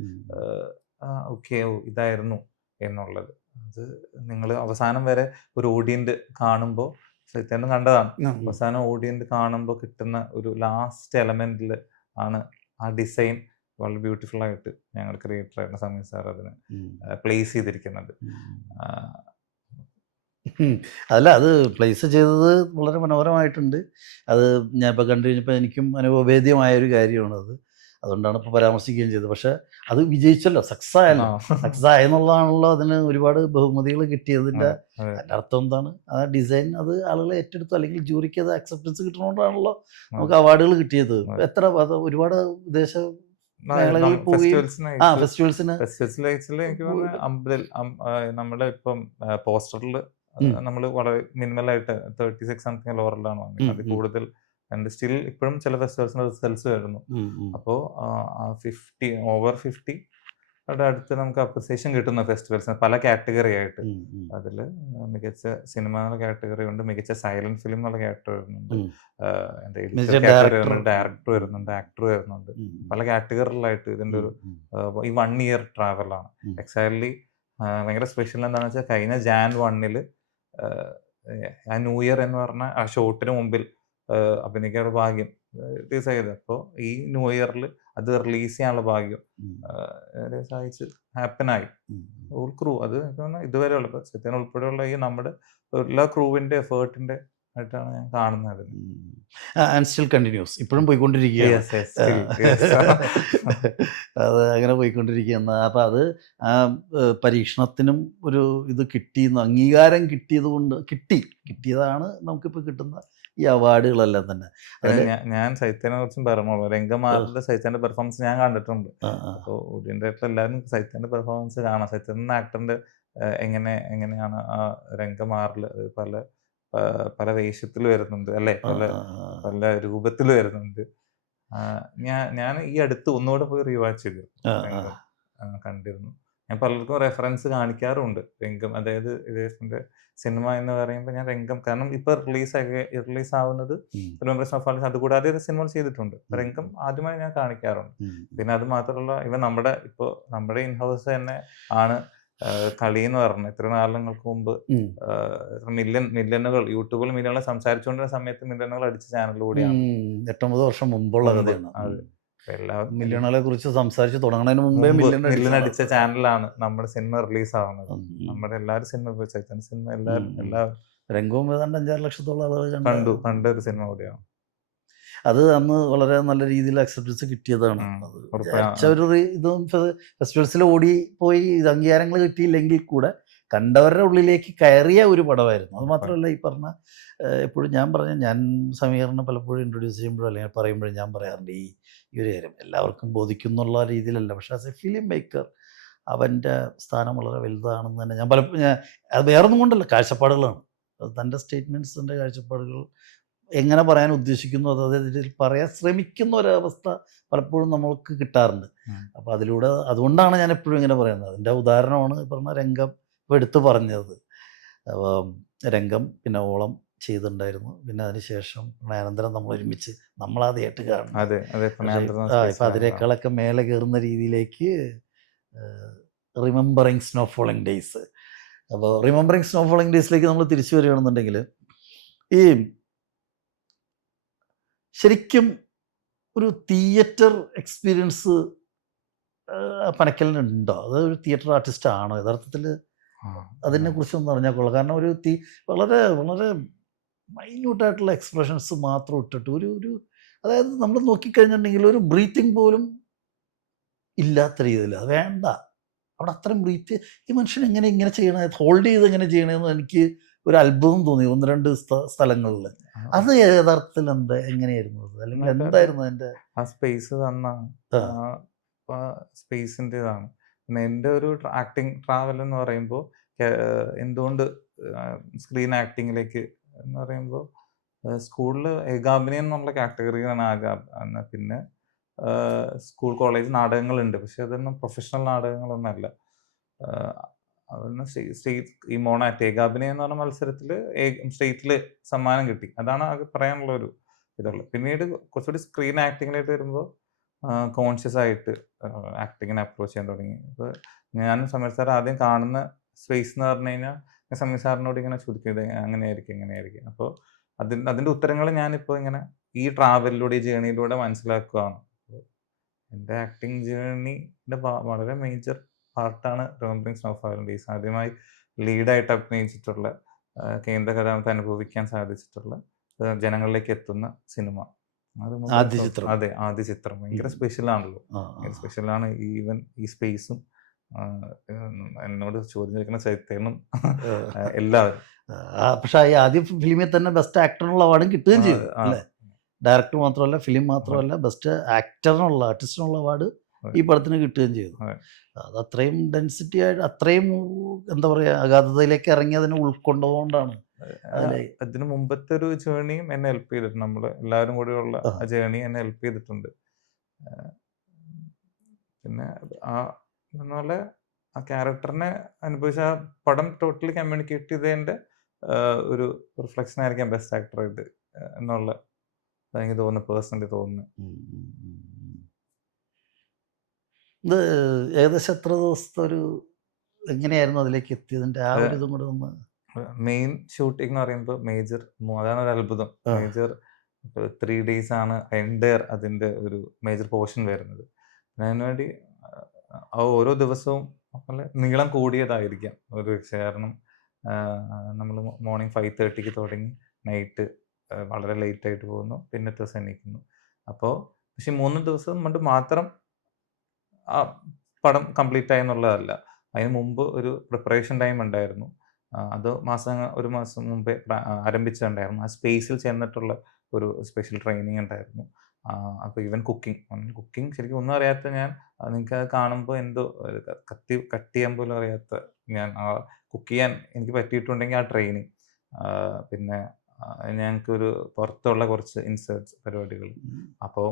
ഓക്കെ, ഇതായിരുന്നു എന്നുള്ളത്. അത് നിങ്ങൾ അവസാനം വരെ ഒരു ഓഡിയൻ്റ് കാണുമ്പോൾ സത്യം കണ്ടതാണ്. അവസാനം ഓഡിയൻ്റ് കാണുമ്പോൾ കിട്ടുന്ന ഒരു ലാസ്റ്റ് എലമെന്റിൽ ആണ് ആ ഡിസൈൻ വളരെ ബ്യൂട്ടിഫുൾ ആയിട്ട് ഞങ്ങളുടെ ക്രിയേറ്റർ ആയിരുന്ന സമീർ സാർ അതിനെ പ്ലേസ് ചെയ്തിരിക്കുന്നത്. അല്ല, അത് പ്ലേസ് ചെയ്തത് വളരെ മനോഹരമായിട്ടുണ്ട്. അത് ഞാൻ ഇപ്പോൾ കണ്ടു കഴിഞ്ഞപ്പോൾ എനിക്കും അനുഭവവേദ്യമായൊരു കാര്യമാണത്. അതുകൊണ്ടാണ് ഇപ്പോൾ പരാമർശിക്കുകയും ചെയ്തത്. പക്ഷേ അത് വിജയിച്ചല്ലോ, സക്സസ് ആയല്ലോ. സക്സസ് ആയെന്നുള്ളതാണല്ലോ അതിന് ഒരുപാട് ബഹുമതികൾ കിട്ടിയതിൻ്റെ അർത്ഥം എന്താണ്? ആ ഡിസൈൻ അത് ആളുകൾ ഏറ്റെടുത്തു, അല്ലെങ്കിൽ ജൂറിക്ക് അത് അക്സെപ്റ്റൻസ് കിട്ടുന്നതുകൊണ്ടാണല്ലോ നമുക്ക് അവാർഡുകൾ കിട്ടിയത്. എത്ര ഒരുപാട് വിദേശ മേളകളിൽ പോവുകയും ഫെസ്റ്റിവൽസിന് എനിക്ക് നമ്മുടെ ഇപ്പം പോസ്റ്ററിൽ നമ്മൾ വളരെ മിനിമലായിട്ട് 36 സംതിങ് ലോവറിലാണ് വന്നത്. അതിൽ കൂടുതൽ സ്റ്റിൽ ഇപ്പോഴും ചില ഫെസ്റ്റിവൽസിന്റെ റിസൾട്ട്സ് വരുന്നു. അപ്പോൾ 50 ഓവർ 50 അവിടെ അടുത്ത് നമുക്ക് അപ്രിസിയേഷൻ കിട്ടുന്ന ഫെസ്റ്റിവൽസ് പല കാറ്റഗറി ആയിട്ട്. ഉം, ഉം, അതിൽ മികച്ച സിനിമ എന്നുള്ള കാറ്റഗറി ഉണ്ട്, മികച്ച സൈലന്റ് ഫിലിം എന്നുള്ള കാറ്റഗറി വരുന്നുണ്ട്, ഉം. എന്താ എഡിറ്റർ മികച്ച കാറ്റഗറി ഡയറക്ടർ. വരുന്നുണ്ട്, ഡയറക്ടർ വരുന്നുണ്ട്, ആക്ടർ വരുന്നുണ്ട്. ഉം, പല കാറ്റഗറികളായിട്ട് ഇതിൻ്റെ ഒരു ഈ 1 ഇയർ ട്രാവലാണ്. ഉം. എക്സാക്ട്ലി ഭയങ്കര സ്പെഷ്യൽ എന്താണെന്ന് വെച്ചാൽ കഴിഞ്ഞ Jan 1 ആ ന്യൂ ഇയർ എന്ന് പറഞ്ഞ ആ ഷോട്ടിന് മുമ്പിൽ അഭിനയിക്കാനുള്ള ഭാഗ്യം റിലീസ് ചെയ്തത്. അപ്പോൾ ഈ ന്യൂ ഇയറിൽ അത് റിലീസ് ചെയ്യാനുള്ള ഭാഗ്യം സഹായിച്ച് ഹാപ്പനായി ഹോൾ ക്രൂ. അത് എനിക്ക് തോന്നുന്നു ഇതുവരെയുള്ള ഇപ്പോൾ സത്യൻ ഉൾപ്പെടെയുള്ള ഈ നമ്മുടെ എല്ലാ ക്രൂവിൻ്റെ എഫേർട്ടിൻ്റെ ആയിട്ടാണ് ഞാൻ കാണുന്നത്. ആൻഡ് സ്റ്റിൽ കണ്ടിന്യൂസ്, ഇപ്പോഴും പോയിക്കൊണ്ടിരിക്കുകയാണ്. Yes, yes, still, yes. അത് അങ്ങനെ പോയിക്കൊണ്ടിരിക്കുകയെന്ന അപ്പം അത് ആ പരീക്ഷണത്തിനും ഒരു ഇത് കിട്ടിയെന്ന് അംഗീകാരം കിട്ടിയതാണ് നമുക്കിപ്പോൾ കിട്ടുന്ന ഈ അവാർഡുകളെല്ലാം തന്നെ. ഞാൻ സൈത്യനെ കുറിച്ചും പറഞ്ഞോളൂ. രംഗമാറിന്റെ സൈത്യന്റെ പെർഫോമൻസ് ഞാൻ കണ്ടിട്ടുണ്ട്. അപ്പോൾ ഓഡിയൻസ് ആയിട്ടുള്ള എല്ലാവരും സൈത്യന്റെ പെർഫോമൻസ് കാണാം. സൈത്യൻ എന്ന ആക്ടറിന്റെ എങ്ങനെയാണ് ആ രംഗമാറിൽ പല വേഷത്തിൽ വരുന്നുണ്ട് അല്ലേ, പല രൂപത്തിൽ വരുന്നുണ്ട്. ഞാൻ ഈ അടുത്ത് ഒന്നുകൂടെ പോയി റീവാച്ച് ചെയ്തു, കണ്ടിരുന്നു. ഞാൻ പലർക്കും റെഫറൻസ് കാണിക്കാറുണ്ട് രംഗം, അതായത് ഇദ്ദേഹത്തിന്റെ സിനിമ എന്ന് പറയുമ്പോൾ ഞാൻ രംഗം, കാരണം ഇപ്പൊ റിലീസ് ആവുന്നത് റിമെമ്പറൻസ് ഓഫ് ഫാൾസ്, അതുകൂടാതെ സിനിമകൾ ചെയ്തിട്ടുണ്ട്. രംഗം ആദ്യമായി ഞാൻ കാണിക്കാറുണ്ട്. പിന്നെ അത് മാത്രമല്ല ഇവ നമ്മുടെ ഇൻഹൗസ് തന്നെ ആണ് കളി എന്ന് പറഞ്ഞത്. ഇത്ര നാളുകൾക്ക് മുമ്പ് മില്യണുകൾ യൂട്യൂബിൽ മില്യണുകൾ സംസാരിച്ചുകൊണ്ടിരുന്ന സമയത്ത് മില്യണുകൾ അടിച്ച ചാനൽ കൂടിയാണ്. 8-9 വർഷം മുമ്പുള്ള കഥയാണ്. അത് മില്യണുകളെ കുറിച്ച് സംസാരിച്ച് തുടങ്ങുന്നതിന് മുമ്പേ മില്യൺ അടിച്ച ചാനലാണ് നമ്മുടെ സിനിമ റിലീസ് ആവുന്നത്. നമ്മുടെ എല്ലാവരും സിനിമ ചൈതന്യ സിനിമ എല്ലാവരും രംഗവും ഏതാണ്ട് 5-6 ലക്ഷത്തോളം ആളുകൾ കണ്ട ഒരു സിനിമ കൂടിയാണ്. അത് അന്ന് വളരെ നല്ല രീതിയിൽ അക്സെപ്റ്റൻസ് കിട്ടിയതാണ്. ഇതും ഫെസ്റ്റിവൽസിൽ ഓടിപ്പോയി ഇത് അംഗീകാരങ്ങൾ കിട്ടിയില്ലെങ്കിൽ കൂടെ കണ്ടവരുടെ ഉള്ളിലേക്ക് കയറിയ ഒരു പടമായിരുന്നു. അത് മാത്രമല്ല ഈ പറഞ്ഞ എപ്പോഴും ഞാൻ സമീറിനെ പലപ്പോഴും ഇൻട്രൊഡ്യൂസ് ചെയ്യുമ്പോഴും അല്ലെങ്കിൽ പറയുമ്പോഴും ഞാൻ പറയാറുണ്ട് ഈ ഒരു കാര്യം എല്ലാവർക്കും ബോധിക്കുന്നുള്ള രീതിയിലല്ല, പക്ഷേ ആസ് എ ഫിലിം മേക്കർ അവൻ്റെ സ്ഥാനം വളരെ വലുതാണെന്ന് തന്നെ ഞാൻ പലപ്പോഴും അത് വേറൊന്നും കൊണ്ടല്ല, കാഴ്ചപ്പാടുകളാണ്. തൻ്റെ സ്റ്റേറ്റ്മെൻറ്റ്സിൻ്റെ കാഴ്ചപ്പാടുകൾ എങ്ങനെ പറയാൻ ഉദ്ദേശിക്കുന്നു അതായത് പറയാൻ ശ്രമിക്കുന്ന ഒരവസ്ഥ പലപ്പോഴും നമ്മൾക്ക് കിട്ടാറുണ്ട്. അപ്പോൾ അതുകൊണ്ടാണ് ഞാൻ എപ്പോഴും ഇങ്ങനെ പറയുന്നത്. അതിൻ്റെ ഉദാഹരണമാണ് പറഞ്ഞ രംഗം ഇപ്പോൾ എടുത്തു പറഞ്ഞത്. രംഗം പിന്നെ ഓളം ചെയ്തിട്ടുണ്ടായിരുന്നു. പിന്നെ അതിനുശേഷം പ്രണയാനന്തരം നമ്മൾ ഒരുമിച്ച് നമ്മളാദ്യമായിട്ട് കാണും. ഇപ്പം അതിനേക്കാളൊക്കെ മേലെ കയറുന്ന രീതിയിലേക്ക് റിമെമ്പറിങ് സ്നോ ഫോളിങ് ഡേയ്സ്. അപ്പോൾ റിമെമ്പറിങ് സ്നോ ഫോളിങ് ഡേയ്സിലേക്ക് നമ്മൾ തിരിച്ചു വരികയാണെന്നുണ്ടെങ്കിൽ ഈ ശരിക്കും ഒരു തിയേറ്റർ എക്സ്പീരിയൻസ് പനക്കലിനുണ്ടോ? അത് ഒരു തിയേറ്റർ ആർട്ടിസ്റ്റ് ആണോ യഥാർത്ഥത്തിൽ? അതിനെ കുറിച്ചൊന്നും അറിഞ്ഞാൽ കൊള്ളാം. കാരണം ഒരു വളരെ വളരെ മൈന്യൂട്ടായിട്ടുള്ള എക്സ്പ്രഷൻസ് മാത്രം ഇട്ടിട്ട് ഒരു അതായത് നമ്മൾ നോക്കിക്കഴിഞ്ഞിട്ടുണ്ടെങ്കിൽ ഒരു ബ്രീത്തിങ് പോലും ഇല്ലാത്ത രീതിയിൽ അത് വേണ്ട. അവിടെ അത്രയും ഈ മനുഷ്യൻ ഇങ്ങനെ ചെയ്യണേ, ഹോൾഡ് ചെയ്ത് എങ്ങനെ ചെയ്യണമെന്ന് എനിക്ക് ഒരു അത്ഭുതം തോന്നി 1-2 സ്ഥലങ്ങളിൽ. അത് യഥാർത്ഥത്തിൽ എങ്ങനെയായിരുന്നു അത്, അല്ലെങ്കിൽ എന്തായിരുന്നു അതിൻ്റെ ആ സ്പേസ് തന്ന സ്പേസിൻ്റെതാണ്. പിന്നെ എൻ്റെ ഒരു ആക്ടിങ് ട്രാവൽ എന്ന് പറയുമ്പോൾ എന്തുകൊണ്ട് സ്ക്രീൻ ആക്ടിങ്ങിലേക്ക് എന്ന് പറയുമ്പോൾ സ്കൂളിൽ ഏകാഭിനയം എന്നുള്ള കാറ്റഗറിയാണ്. പിന്നെ സ്കൂൾ കോളേജ് നാടകങ്ങളുണ്ട്, പക്ഷെ അതൊന്നും പ്രൊഫഷണൽ നാടകങ്ങളൊന്നുമല്ല. അതൊന്ന് സ്റ്റേറ്റ് ഈ മോണാക്ട് ഏകാഭിനയം എന്ന് പറഞ്ഞ മത്സരത്തിൽ സ്റ്റേറ്റിൽ സമ്മാനം കിട്ടി. അതാണ് അത് പറയാനുള്ള ഒരു ഇതുള്ളത്. പിന്നീട് കുറച്ചുകൂടി സ്ക്രീൻ ആക്ടിങ്ങിലായിട്ട് വരുമ്പോൾ കോൺഷ്യസ് ആയിട്ട് ആക്ടിങ്ങിനെ അപ്രോച്ച് ചെയ്യാൻ തുടങ്ങി. ഇപ്പോൾ ഞാൻ സമീർ സാർ ആദ്യം കാണുന്ന സ്പേസ് എന്ന് പറഞ്ഞു കഴിഞ്ഞാൽ ഞാൻ സമീർ സാറിനോട് ഇങ്ങനെ ചോദിക്കും, ഇത് എങ്ങനെയായിരിക്കും. അപ്പോൾ അതിൻ്റെ ഉത്തരങ്ങൾ ഞാനിപ്പോൾ ഇങ്ങനെ ഈ ട്രാവലിലൂടെ ഈ ജേണിയിലൂടെ മനസ്സിലാക്കുകയാണ്. എൻ്റെ ആക്ടിങ് ജേണിയുടെ വളരെ മേജർ പാർട്ടാണ് റിമെമ്പറിങ് സ്നോ ഫോളിങ് ഡേയ്സ്. ആദ്യമായി ലീഡായിട്ട് അഭിനയിച്ചിട്ടുള്ള, കേന്ദ്ര കഥാപാത്രത്തെ അനുഭവിക്കാൻ സാധിച്ചിട്ടുള്ള, ജനങ്ങളിലേക്ക് എത്തുന്ന സിനിമ. ആദ്യ ചിത്രം. അതെ, ആദ്യ ചിത്രം ഭയങ്കര സ്പെഷ്യലാണല്ലോ. സ്പെഷ്യലാണ് ഈവൻ ഈ സ്പേസും. എന്നോട് ചോദ്യം ചോദിക്കുന്ന ചൈതന്യം എല്ലാവരും. പക്ഷെ ഈ ആദ്യ ഫിലിമിൽ തന്നെ ബെസ്റ്റ് ആക്ടറിനുള്ള അവാർഡും കിട്ടുകയും ചെയ്തു അല്ലേ? ഡയറക്ടർ മാത്രമല്ല, ഫിലിം മാത്രമല്ല, ബെസ്റ്റ് ആർട്ടിസ്റ്റിനുള്ള അവാർഡ് ഈ പടത്തിന് കിട്ടുകയും ചെയ്തു. അത് അത്രയും ഡെൻസിറ്റി ആയിട്ട് അത്രയും എന്താ പറയുക അഗാധതയിലേക്ക് ഇറങ്ങി അതിനെ ഉൾക്കൊണ്ടതുകൊണ്ടാണ്. അതിന് മുമ്പത്തെ ഒരു ജേണിയും എന്നെ ഹെൽപ്പ് ചെയ്തിട്ടുണ്ട്. നമ്മൾ എല്ലാവരും കൂടെയുള്ള ആ ജേണി എന്നെ ഹെൽപ്പ് ചെയ്തിട്ടുണ്ട്. പിന്നെ പറഞ്ഞ ആ ക്യാരക്ടറിനെ അനുഭവിച്ച ആ പടം ടോട്ടലി കമ്മ്യൂണിക്കേറ്റ് ചെയ്തതിൻ്റെ ഒരു റിഫ്ലക്ഷൻ ആയിരിക്കാം ബെസ്റ്റ് ആക്ടറായിട്ട് എന്നുള്ള എനിക്ക് തോന്നുന്നു, പേഴ്സണലി തോന്നുന്നു. ഉം, ഉം, ഉം, ഉം. ഇത് ഏകദേശം എത്ര ദിവസത്തെ ഒരു എങ്ങനെയായിരുന്നു അതിലേക്ക് എത്തിയതിൻ്റെ ആ ഒരു ഇതും കൂടെ ഒന്ന്. മെയിൻ ഷൂട്ടിംഗ് എന്ന് പറയുമ്പോൾ മേജർ, അതാണ് ഒരു അത്ഭുതം. ആ. മേജർ 3 days ആണ് എൻറ്റയർ അതിൻ്റെ ഒരു മേജർ പോർഷൻ വരുന്നത്. അതിനുവേണ്ടി ആ ഓരോ ദിവസവും നല്ല നീളം കൂടിയതായിരിക്കാം ഒരു പക്ഷേ. കാരണം നമ്മൾ മോർണിംഗ് 5:30 തുടങ്ങി നൈറ്റ് വളരെ ലേറ്റ് ആയിട്ട് പോകുന്നു, പിന്നത്തെ ദിവസം എണീക്കുന്നു. അപ്പോൾ പക്ഷെ 3 ദിവസം കൊണ്ട് മാത്രം ആ പടം കംപ്ലീറ്റ് ആയി എന്നുള്ളതല്ല. അതിന് മുമ്പ് ഒരു പ്രിപ്പറേഷൻ ടൈം ഉണ്ടായിരുന്നു. അത് ഒരു മാസം മുമ്പേ ആരംഭിച്ചിട്ടുണ്ടായിരുന്നു. ആ സ്പേസിൽ ചെന്നിട്ടുള്ള ഒരു സ്പെഷ്യൽ ട്രെയിനിങ് ഉണ്ടായിരുന്നു. അപ്പോൾ ഈവൻ കുക്കിംഗ് ശരിക്കും ഒന്നും അറിയാത്ത ഞാൻ, നിങ്ങൾക്കത് കാണുമ്പോൾ എന്തോ ഒരു കട്ട് ചെയ്യാൻ പോലും അറിയാത്ത ഞാൻ, കുക്ക് ചെയ്യാൻ എനിക്ക് പറ്റിയിട്ടുണ്ടെങ്കിൽ ആ ട്രെയിനിങ്, പിന്നെ ഞങ്ങൾക്കൊരു പുറത്തുള്ള കുറച്ച് ഇൻസേർട്സ് പരിപാടികൾ. അപ്പോൾ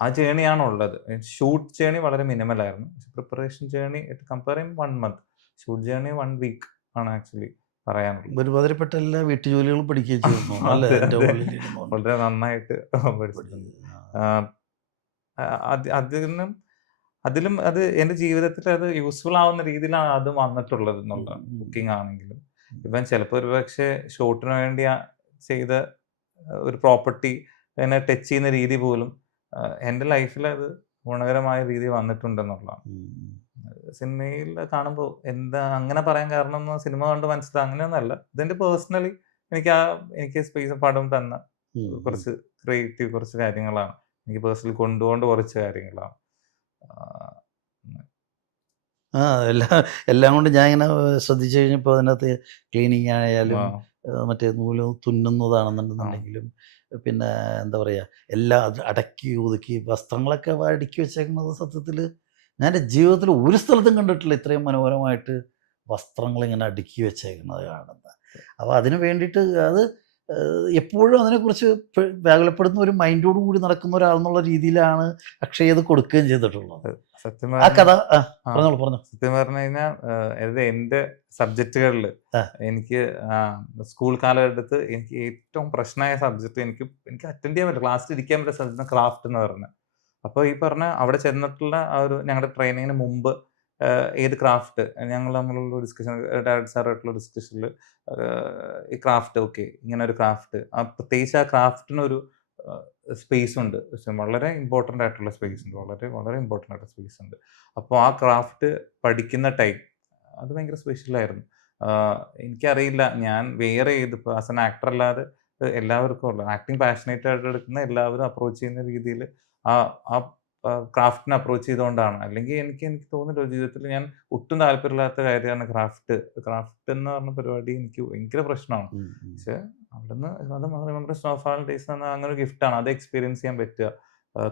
ആ ജേണിയാണുള്ളത്. ഷൂട്ട് ജേണി വളരെ മിനിമലായിരുന്നു. പ്രിപ്പറേഷൻ ജേണി കമ്പയർ ചെയ്യുമ്പോൾ 1 month. ഷൂട്ട് ജേണി 1 week ആണ് ആക്ച്വലി പറയാനുള്ളത്. ഒരുമാതിരിപ്പെട്ട എല്ലാ വീട്ടുജോലികളും പഠിക്കുകയും ചെയ്തു അല്ലേ? അതെ, എൻ്റെ അതെ. ഉള്ളിൽ ഇരുന്നുകൊണ്ട്. വളരെ നന്നായിട്ട് പഠിച്ചിട്ടുണ്ട്. അതിലും അത് എൻ്റെ ജീവിതത്തിൽ അത് യൂസ്ഫുൾ ആവുന്ന രീതിയിലാണ് അത് വന്നിട്ടുള്ളത് എന്നുള്ളതാണ്. കുക്കിംഗ് ആണെങ്കിലും ഇവൻ ചിലപ്പോൾ ഒരുപക്ഷെ ഷൂട്ടിന് വേണ്ടി ചെയ്ത ഒരു പ്രോപ്പർട്ടി എന്നെ ടച്ച് ചെയ്യുന്ന രീതി പോലും എൻ്റെ ലൈഫിൽ അത് ഗുണകരമായ രീതി വന്നിട്ടുണ്ടെന്നുള്ളതാണ്. സിനിമയിൽ കാണുമ്പോൾ എന്താ അങ്ങനെ പറയാൻ കാരണം, സിനിമ കണ്ട് മനസ്സിലാക്കുക അങ്ങനെയൊന്നുമല്ല. ഇതെൻ്റെ പേഴ്സണലി എനിക്ക് സ്പേസ് പടം തന്ന കുറച്ച് ക്രിയേറ്റീവ് കുറച്ച് കാര്യങ്ങളാണ്. എനിക്ക് പേഴ്സണലി കൊണ്ടുപോകേണ്ട കുറച്ച് കാര്യങ്ങളാണ്. ആ എല്ലാം കൊണ്ട് ഞാൻ ഇങ്ങനെ ശ്രദ്ധിച്ചു കഴിഞ്ഞപ്പോൾ അതിനകത്ത് ക്ലീനിങ് ആയാലും മറ്റേ നൂല് തുന്നുന്നതാണെന്നുണ്ടെന്നുണ്ടെങ്കിലും പിന്നെ എന്താ പറയുക, എല്ലാം അടക്കി ഒതുക്കി വസ്ത്രങ്ങളൊക്കെ അടുക്കി വെച്ചേക്കുന്നത് സത്യത്തിൽ ഞാൻ എൻ്റെ ജീവിതത്തിൽ ഒരു സ്ഥലത്തും കണ്ടിട്ടില്ല ഇത്രയും മനോഹരമായിട്ട് വസ്ത്രങ്ങളിങ്ങനെ അടുക്കി വെച്ചേക്കുന്നത് കാണുന്നത്. അപ്പോൾ അതിന് വേണ്ടിയിട്ട് അത് എപ്പോഴും അതിനെക്കുറിച്ച് വ്യാകുലപ്പെടുന്ന ഒരു മൈൻഡോട് കൂടി നടക്കുന്ന ഒരാളെന്നുള്ള രീതിയിലാണ് അക്ഷയ് അത് കൊടുക്കുകയും ചെയ്തിട്ടുള്ളത്. സത്യം ആ കഥ പറഞ്ഞു. സത്യം പറഞ്ഞു കഴിഞ്ഞാൽ എൻ്റെ സബ്ജക്റ്റുകളിൽ എനിക്ക് സ്കൂൾ കാലഘട്ടത്ത് എനിക്ക് ഏറ്റവും പ്രശ്നമായ സബ്ജക്റ്റ് എനിക്ക് അറ്റൻഡ് ചെയ്യാൻ പറ്റില്ല, ക്ലാസ്സിൽ ഇരിക്കാൻ പറ്റിയ സബ്ജക്റ്റ് ക്രാഫ്റ്റ് എന്ന് പറഞ്ഞത്. അപ്പോൾ ഈ പറഞ്ഞ അവിടെ ചെന്നിട്ടുള്ള ആ ഒരു ഞങ്ങളുടെ ട്രെയിനിങ്ങിന് മുമ്പ് ഏത് ക്രാഫ്റ്റ് ഞങ്ങൾ തമ്മിലുള്ള ഡിസ്കഷൻ, ഡയറക്ടർ സാറായിട്ടുള്ള ഡിസ്കഷനിൽ ഈ ക്രാഫ്റ്റ് ഓക്കെ, ഇങ്ങനെ ഒരു ക്രാഫ്റ്റ്, പ്രത്യേകിച്ച് ആ ക്രാഫ്റ്റിനൊരു സ്പേസ് ഉണ്ട്, വളരെ ഇമ്പോർട്ടൻ്റ് ആയിട്ടുള്ള സ്പേസ് ഉണ്ട്, വളരെ വളരെ ഇമ്പോർട്ടൻ്റ് ആയിട്ടുള്ള സ്പേസ് ഉണ്ട്. അപ്പോൾ ആ ക്രാഫ്റ്റ് പഠിക്കുന്ന ടൈം അത് ഭയങ്കര സ്പെഷ്യലായിരുന്നു. എനിക്കറിയില്ല, ഞാൻ വേറെ ഇപ്പോൾ ആസ് എൻ ആക്ടർ അല്ലാതെ എല്ലാവർക്കും ഉള്ള ആക്ടിങ് പാഷനേറ്റ് ആയിട്ട് എടുക്കുന്ന എല്ലാവരും അപ്രോച്ച് ചെയ്യുന്ന രീതിയിൽ ആ ആ ക്രാഫ്റ്റിനെ അപ്രോച്ച് ചെയ്തുകൊണ്ടാണ്. അല്ലെങ്കിൽ എനിക്ക് തോന്നുന്നില്ല ജീവിതത്തിൽ ഞാൻ ഒട്ടും താല്പര്യമില്ലാത്ത കാര്യമാണ് ക്രാഫ്റ്റ് എന്ന് പറഞ്ഞ പരിപാടി. എനിക്ക് ഭയങ്കര പ്രശ്നമാണ്. പക്ഷെ അവിടുന്ന് അത് റിമെമ്പർ സ്നോഫാൾ ഡേയ്സ് എന്ന അങ്ങനെ ഒരു ഗിഫ്റ്റാണ്. അത് എക്സ്പീരിയൻസ് ചെയ്യാൻ പറ്റുക,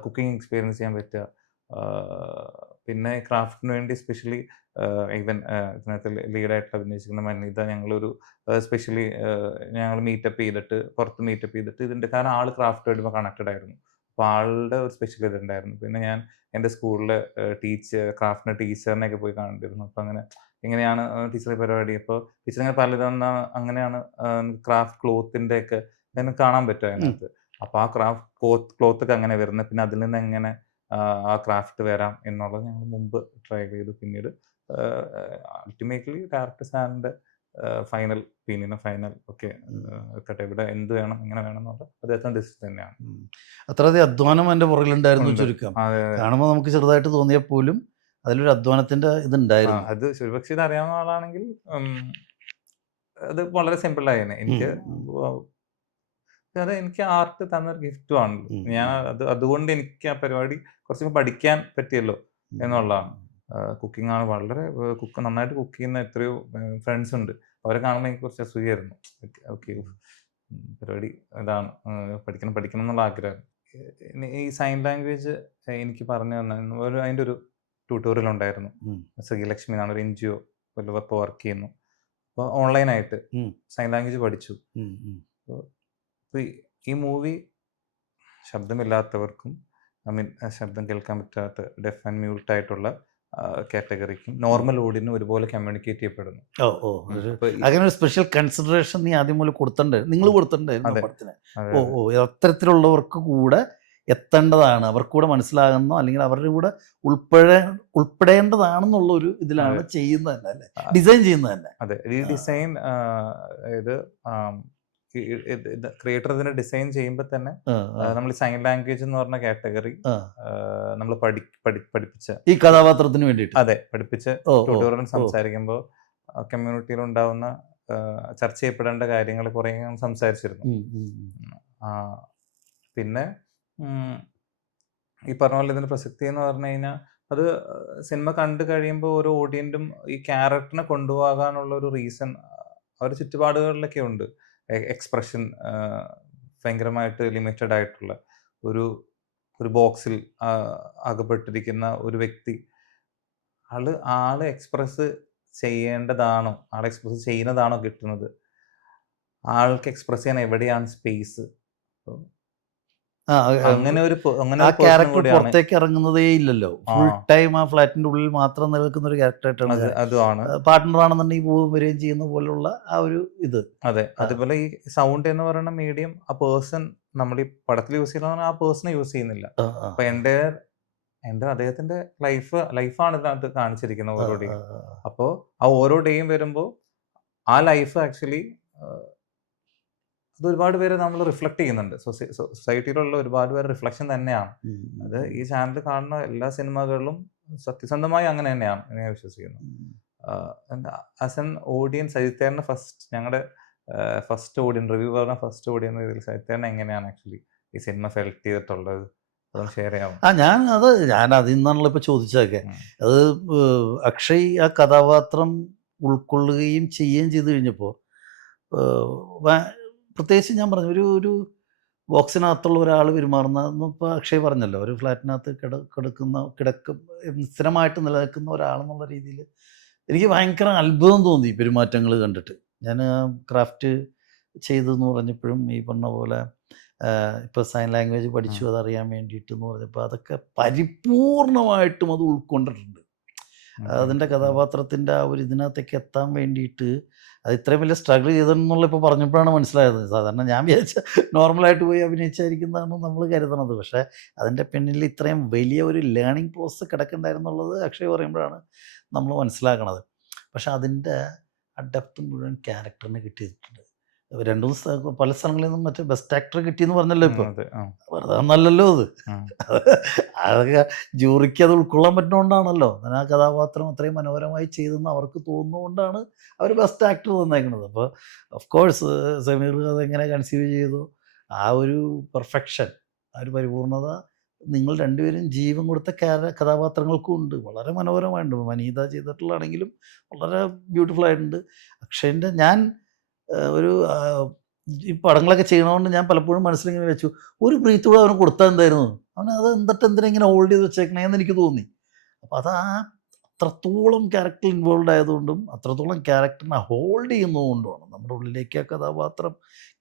കുക്കിംഗ് എക്സ്പീരിയൻസ് ചെയ്യാൻ പറ്റുക. പിന്നെ ക്രാഫ്റ്റിന് വേണ്ടി സ്പെഷ്യലി ഈവൻ ഇതിനകത്ത് ലീഡായിട്ട് അഭിനയിച്ചിരിക്കുന്ന മനിത, ഞങ്ങളൊരു സ്പെഷ്യലി ഞങ്ങൾ മീറ്റപ്പ് ചെയ്തിട്ട് ഇതിൻ്റെ കാരണം ആൾ ക്രാഫ്റ്റുമായിട്ട് കണക്റ്റഡ് ആയിരുന്നു. അപ്പോൾ ആളുടെ ഒരു സ്പെഷ്യൽ ഇതുണ്ടായിരുന്നു. പിന്നെ ഞാൻ എൻ്റെ സ്കൂളിലെ ക്രാഫ്റ്റിൻ്റെ ടീച്ചറിനെയൊക്കെ പോയി കണ്ടിരുന്നു. അപ്പോൾ അങ്ങനെ എങ്ങനെയാണ് ടീച്ചറെ പരിപാടി, അപ്പോൾ ടീച്ചർ ഇങ്ങനെ പലതവണ അങ്ങനെയാണ് ക്രാഫ്റ്റ് ക്ലോത്തിൻ്റെ ഒക്കെ എനിക്ക് കാണാൻ പറ്റും അതിനകത്ത്. അപ്പോൾ ആ ക്രാഫ്റ്റ് ക്ലോത്തൊക്കെ അങ്ങനെ വരുന്നത്, പിന്നെ അതിൽ നിന്ന് എങ്ങനെ ആ ക്രാഫ്റ്റ് വരാം എന്നുള്ളത് ഞങ്ങൾ മുമ്പ് ട്രൈ ചെയ്തു. പിന്നീട് അൾട്ടിമേറ്റ്ലി ഡയറക്ടർ സാറിൻ്റെ ഫൈനൽ ഒപ്പീനിയൻ, ഓക്കെ കട്ടെ ഇവിടെ എന്ത് വേണം എങ്ങനെ വേണം എന്നുള്ള അദ്ദേഹത്തിൻ്റെ ഡിസിഷൻ തന്നെയാണ്. അത്രയധികം അധ്വാനം എൻ്റെ പുറകിലുണ്ടായിരുന്നു ചുരുക്കം. കാണുമ്പോൾ നമുക്ക് ചെറുതായിട്ട് തോന്നിയാൽ പോലും അതിലൊരു അധ്വാനത്തിൻ്റെ ഇതുണ്ടായിരുന്നു. അത് ഒരുപക്ഷെ ഇത് അറിയാവുന്ന ആളാണെങ്കിൽ അത് വളരെ സിമ്പിളായിരുന്നു. എനിക്ക് ആർട്ട് തന്നൊരു ഗിഫ്റ്റും ആണല്ലോ. ഞാൻ അതുകൊണ്ട് എനിക്ക് ആ പരിപാടി കുറച്ചുകൂടി പഠിക്കാൻ പറ്റിയല്ലോ എന്നുള്ളതാണ്. കുക്കിംഗ് ആണ് വളരെ നന്നായിട്ട് കുക്ക് ചെയ്യുന്ന എത്രയോ ഫ്രണ്ട്സ് ഉണ്ട്. അവരെ കാണുമ്പോൾ എനിക്ക് കുറച്ച് അസൂയായിരുന്നു. ഓക്കെ പരിപാടി ഇതാണ്, പഠിക്കണം എന്നുള്ള ആഗ്രഹം. ഈ സൈൻ ലാംഗ്വേജ് എനിക്ക് പറഞ്ഞു തന്നെ അതിൻ്റെ ഒരു ട്യൂട്ടോറിയൽ ഉണ്ടായിരുന്നു. ശ്രീലക്ഷ്മി എന്നാണ് ഒരു NGO ഇപ്പോൾ വർക്ക് ചെയ്യുന്നു. അപ്പോൾ ഓൺലൈനായിട്ട് സൈൻ ലാംഗ്വേജ് പഠിച്ചു. അപ്പോൾ ഈ മൂവി ശബ്ദമില്ലാത്തവർക്കും ശബ്ദം കേൾക്കാൻ പറ്റാത്ത ഡെഫ് ആൻഡ് മ്യൂട്ട് ആയിട്ടുള്ള കാറ്റഗറിക്കും നോർമൽ ഓഡിയനും ഒരുപോലെ കമ്മ്യൂണിക്കേറ്റ് ചെയ്യപ്പെടുന്നു. ഓ ഓ ഒരു അപ്പോൾ അങ്ങനെ ഒരു സ്പെഷ്യൽ കൺസിഡറേഷൻ നീ ആദ്യം മുതൽ കൊടുത്തിട്ടുണ്ടായിരുന്നു, നിങ്ങൾ കൊടുത്തിട്ടുണ്ടായിരുന്നു അതെ. പടത്തിന്. അതെ, ഓ അതെ. ഓ അത്തരത്തിലുള്ളവർക്ക് കൂടെ എത്തേണ്ടതാണ്, അവർക്ക് കൂടെ മനസ്സിലാകുന്നോ അല്ലെങ്കിൽ അവരുടെ കൂടെ ഉൾപ്പെടേണ്ടതാണെന്നുള്ള ഒരു ഇതിലാണ് ചെയ്യുന്നത് തന്നെ അല്ലേ, ആ, ഡിസൈൻ ചെയ്യുന്നത് തന്നെ. അതെ. ഈ ഡിസൈൻ ഇത് ക്രിയേറ്റർ ഇതിനെ ഡിസൈൻ ചെയ്യുമ്പോൾ തന്നെ ആ, ആ, നമ്മൾ സൈൻ ലാംഗ്വേജ് എന്ന് പറഞ്ഞ കാറ്റഗറി ആ. നമ്മൾ പഠിപ്പിച്ച ഈ കഥാപാത്രത്തിന് വേണ്ടിയിട്ട്. അതെ പഠിപ്പിച്ച ഓ ഓ ട്യൂട്ടോറിയൽ ഓ സംസാരിക്കുമ്പോൾ കമ്മ്യൂണിറ്റിയിൽ ഉണ്ടാവുന്ന ചർച്ച ചെയ്യപ്പെടേണ്ട കാര്യങ്ങൾ കുറേ സംസാരിച്ചിരുന്നു. ഉം, ഉം, ഉം. ആ, പിന്നെ ഉം, ഈ പറഞ്ഞ പോലെ ഇതിന്റെ പ്രസക്തി എന്ന് പറഞ്ഞു കഴിഞ്ഞാൽ അത് സിനിമ കണ്ടു കഴിയുമ്പോൾ ഓരോ ഓഡിയൻറ്റും ഈ ക്യാരക്ടറിനെ കൊണ്ടുപോകാനുള്ള ഒരു റീസൺ അവരുടെ ചുറ്റുപാടുകളിലൊക്കെ ഉണ്ട്. എക്സ്പ്രഷൻ ഭയങ്കരമായിട്ട് ലിമിറ്റഡ് ആയിട്ടുള്ള ഒരു ഒരു ബോക്സിൽ അകപ്പെട്ടിരിക്കുന്ന ഒരു വ്യക്തി ആള് എക്സ്പ്രസ് ചെയ്യേണ്ടതാണോ, ആൾ എക്സ്പ്രസ് ചെയ്യുന്നതാണോ കിട്ടുന്നത്, ആൾക്ക് എക്സ്പ്രസ് ചെയ്യാൻ എവിടെയാണ് സ്പേസ്, ആ, അങ്ങനെ ഒരു ആ പേഴ്സൺ ക്യാരക്ടർ കൂടിയാണ്. പുറത്തേക്ക് ഇറങ്ങുന്നതേ ഇല്ലല്ലോ, ഫുൾ ടൈം ആ ഫ്ലാറ്റിന്റെ ഉള്ളിൽ മാത്രം നിലനിൽക്കുന്ന ഒരു ക്യാരക്ടറായിട്ടാണ്. അതുമാണ് പാർട്ട്ണർ ആണെന്നുണ്ടെങ്കിൽ പോവുകയും വരികയും ചെയ്യുന്ന പോലുള്ള ആ ഒരു ഇത്. അതെ. അതുപോലെ ഈ സൗണ്ട് എന്ന് പറയുന്ന മീഡിയം ആ പേഴ്സൺ നമ്മൾ ഈ പടത്തിൽ യൂസ് ചെയ്യുന്ന ആ പേഴ്സണെ യൂസ് ചെയ്യുന്നില്ല. ആ, ആ, അപ്പൊ എൻ്റെ അദ്ദേഹത്തിന്റെ ലൈഫാണ് ഇതിനകത്ത് കാണിച്ചിരിക്കുന്നത് ഓരോ ഡേയും. അപ്പോൾ ആ ഓരോ ഡേയും വരുമ്പോൾ ആ ലൈഫ് ആക്ച്വലി അത് ഒരുപാട് പേര് നമ്മൾ റിഫ്ലക്ട് ചെയ്യുന്നുണ്ട്. സൊസൈറ്റിയിലുള്ള ഒരുപാട് പേര് റിഫ്ലക്ഷൻ തന്നെയാണ്. അത് ഈ ചാനൽ കാണുന്ന എല്ലാ സിനിമകളിലും സത്യസന്ധമായി അങ്ങനെ തന്നെയാണ് ഞാൻ വിശ്വസിക്കുന്നു. ആസ് എൻ ഓഡിയൻസ് സജിത്തേറിന് ഞങ്ങളുടെ ഫസ്റ്റ് ഓഡിയൻ റിവ്യൂ പറഞ്ഞ ഫസ്റ്റ് ഓഡിയൻ ഇതിൽ സജിത്തേറിന് എങ്ങനെയാണ് ആക്ച്വലി ഈ സിനിമ ഫെൽറ്റ് ചെയ്തിട്ടുള്ളത്, അതൊന്ന് ഷെയർ ചെയ്യാമോ? ഞാൻ അതിൽ നിന്നാണല്ലോ ഇപ്പൊ ചോദിച്ചതൊക്കെ. അത് അക്ഷയ് ആ കഥാപാത്രം ഉൾക്കൊള്ളുകയും ചെയ്യുകയും ചെയ്തു കഴിഞ്ഞപ്പോൾ പ്രത്യേകിച്ച് ഞാൻ പറഞ്ഞു ഒരു ബോക്സിനകത്തുള്ള ഒരാൾ പെരുമാറുന്ന ഇപ്പോൾ അക്ഷയ് പറഞ്ഞല്ലോ, ഒരു ഫ്ലാറ്റിനകത്ത് സ്ഥിരമായിട്ട് നിലനിൽക്കുന്ന ഒരാളെന്നുള്ള രീതിയിൽ എനിക്ക് ഭയങ്കര അത്ഭുതം തോന്നി പെരുമാറ്റങ്ങൾ കണ്ടിട്ട്. ഞാൻ ക്രാഫ്റ്റ് ചെയ്തെന്ന് പറഞ്ഞപ്പോഴും ഈ പറഞ്ഞ പോലെ ഇപ്പോൾ സൈൻ ലാംഗ്വേജ് പഠിച്ചു അതറിയാൻ വേണ്ടിയിട്ട് എന്ന് പറഞ്ഞപ്പോൾ അതൊക്കെ പരിപൂർണമായിട്ടും അത് ഉൾക്കൊണ്ടിട്ടുണ്ട്. അതിൻ്റെ കഥാപാത്രത്തിൻ്റെ ആ ഒരു ഇതിനകത്തേക്ക് എത്താൻ വേണ്ടിയിട്ട് അത് ഇത്രയും വലിയ സ്ട്രഗിൾ ചെയ്തെന്നുള്ള ഇപ്പോൾ പറഞ്ഞപ്പോഴാണ് മനസ്സിലായത്. സാധാരണ ഞാൻ വിചാരിച്ച നോർമലായിട്ട് പോയി അഭിനയിച്ചായിരിക്കുന്നതാണ് നമ്മൾ കരുതണത്, പക്ഷേ അതിൻ്റെ പിന്നിൽ ഇത്രയും വലിയ ഒരു ലേണിംഗ് പ്രോസസ്സ് കിടക്കണ്ടായിരുന്നുള്ളത് അക്ഷയ് പറയുമ്പോഴാണ് നമ്മൾ മനസ്സിലാക്കണത്. പക്ഷെ അതിൻ്റെ ആ ഡെപ്ത് മുഴുവൻ ക്യാരക്ടറിന് കിട്ടിയിട്ടുണ്ട്. രണ്ടു മൂന്ന് പല സ്ഥലങ്ങളിൽ നിന്നും മറ്റേ ബെസ്റ്റ് ആക്ടർ കിട്ടിയെന്ന് പറഞ്ഞല്ലോ ഇപ്പോൾ. വെറുതെ നല്ലല്ലോ അത്. അതൊക്കെ ജൂറിക്ക് അത് ഉൾക്കൊള്ളാൻ പറ്റുന്നതുകൊണ്ടാണല്ലോ, ആ കഥാപാത്രം അത്രയും മനോഹരമായി ചെയ്തെന്ന് അവർക്ക് തോന്നുന്നതുകൊണ്ടാണ് അവർ ബെസ്റ്റ് ആക്ടർ തന്നേക്കുന്നത്. അപ്പോൾ ഓഫ് കോഴ്സ് സമീർ അതെങ്ങനെ കൺസീവ് ചെയ്തു, ആ ഒരു പെർഫെക്ഷൻ, ആ ഒരു പരിപൂർണത നിങ്ങൾ രണ്ടുപേരും ജീവൻ കൊടുത്ത കഥാപാത്രങ്ങൾക്കും ഉണ്ട്. വളരെ മനോഹരമായിട്ടുണ്ട്. വനിത ചെയ്തിട്ടുള്ളതാണെങ്കിലും വളരെ ബ്യൂട്ടിഫുൾ ആയിട്ടുണ്ട്. അക്ഷയൻ്റെ ഞാൻ ഒരു ഈ പടങ്ങളൊക്കെ ചെയ്യണതുകൊണ്ട് ഞാൻ പലപ്പോഴും മനസ്സിലിങ്ങനെ വെച്ചു, ഒരു ബ്രീത്ത് കൂടെ അവന് കൊടുത്താൽ എന്തായിരുന്നു, അവൻ അത് എന്തിനെ ഇങ്ങനെ ഹോൾഡ് ചെയ്ത് വെച്ചേക്കണേന്ന് എനിക്ക് തോന്നി. അപ്പോൾ അത് അത്രത്തോളം ക്യാരക്ടർ ഇൻവോൾവ് ആയതുകൊണ്ടും അത്രത്തോളം ക്യാരക്ടറിനെ ഹോൾഡ് ചെയ്യുന്നതുകൊണ്ടുമാണ് നമ്മുടെ ഉള്ളിലേക്ക് ആ കഥാപാത്രം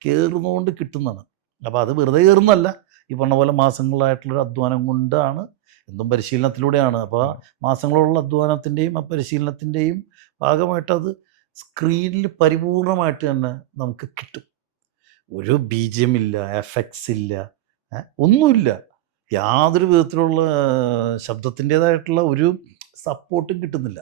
കയറുന്നതുകൊണ്ട് കിട്ടുന്നതാണ്. അപ്പോൾ അത് വെറുതെ കയറുന്നതല്ല, ഈ പറഞ്ഞ പോലെ മാസങ്ങളായിട്ടുള്ളൊരു അധ്വാനം കൊണ്ടാണ്, എന്തും പരിശീലനത്തിലൂടെയാണ്. അപ്പോൾ ആ മാസങ്ങളുള്ള അധ്വാനത്തിൻ്റെയും ആ പരിശീലനത്തിൻ്റെയും ഭാഗമായിട്ട് അത് സ്ക്രീനിൽ പരിപൂർണമായിട്ട് തന്നെ നമുക്ക് കിട്ടും. ഒരു BGM ഇല്ല, എഫക്ട്സ് ഇല്ല, ഒന്നുമില്ല, യാതൊരു വിധത്തിലുള്ള ശബ്ദത്തിൻ്റേതായിട്ടുള്ള ഒരു സപ്പോർട്ടും കിട്ടുന്നില്ല.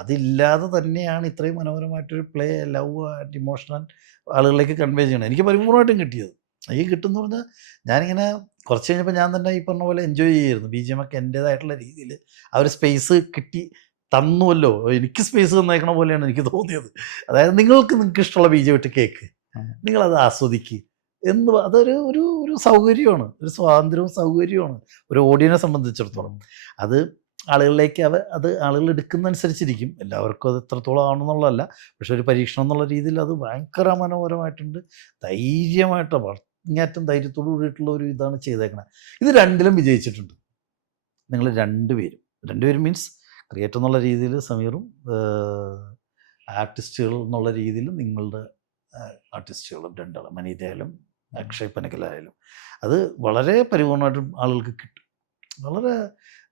അതില്ലാതെ തന്നെയാണ് ഇത്രയും മനോഹരമായിട്ടൊരു പ്ലേ, ലവ് ആൻഡ് ഇമോഷണൽ ആളുകളിലേക്ക് കൺവേ ചെയ്യണം. എനിക്ക് പരിപൂർണമായിട്ടും കിട്ടിയത്. ഈ കിട്ടുമെന്ന് പറഞ്ഞാൽ ഞാനിങ്ങനെ കുറച്ച് കഴിഞ്ഞപ്പോൾ ഞാൻ തന്നെ ഈ പറഞ്ഞ പോലെ എൻജോയ് ചെയ്യായിരുന്നു. BGM ഒക്കെ എൻ്റേതായിട്ടുള്ള രീതിയിൽ ആ ഒരു സ്പേസ് കിട്ടി തന്നുവല്ലോ, എനിക്ക് സ്പേസ് തന്നേക്കണ പോലെയാണ് എനിക്ക് തോന്നിയത്. അതായത് നിങ്ങൾക്ക് ഇഷ്ടമുള്ള BGM ഇട്ട് കേൾക്ക്, നിങ്ങളത് ആസ്വദിക്കുക എന്ന്. അതൊരു ഒരു ഒരു സൗകര്യമാണ്, ഒരു സ്വാതന്ത്ര്യവും സൗകര്യമാണ് ഒരു ഓഡിയനെ സംബന്ധിച്ചിടത്തോളം. അത് ആളുകളിലേക്ക് അത് ആളുകൾ എടുക്കുന്നതനുസരിച്ചിരിക്കും, എല്ലാവർക്കും അത് എത്രത്തോളം ആണെന്നുള്ളതല്ല. പക്ഷെ ഒരു പരീക്ഷണം എന്നുള്ള രീതിയിൽ അത് ഭയങ്കര മനോഹരമായിട്ടുണ്ട്. ധൈര്യമായിട്ട് അങ്ങേറ്റം ധൈര്യത്തോടു കൂടിയിട്ടുള്ള ഒരു ഇതാണ് ചെയ്തേക്കണത്. ഇത് രണ്ടിലും വിജയിച്ചിട്ടുണ്ട് നിങ്ങൾ രണ്ടുപേരും മീൻസ് ക്രിയേറ്റർ എന്നുള്ള രീതിയിൽ സമീറും, ആർട്ടിസ്റ്റുകൾ എന്നുള്ള രീതിയിൽ നിങ്ങളുടെ ആർട്ടിസ്റ്റുകളും രണ്ടാളും, മനീതയായാലും അക്ഷയ് പനക്കലായാലും, അത് വളരെ പരിപൂർണമായിട്ടും ആളുകൾക്ക് കിട്ടും. വളരെ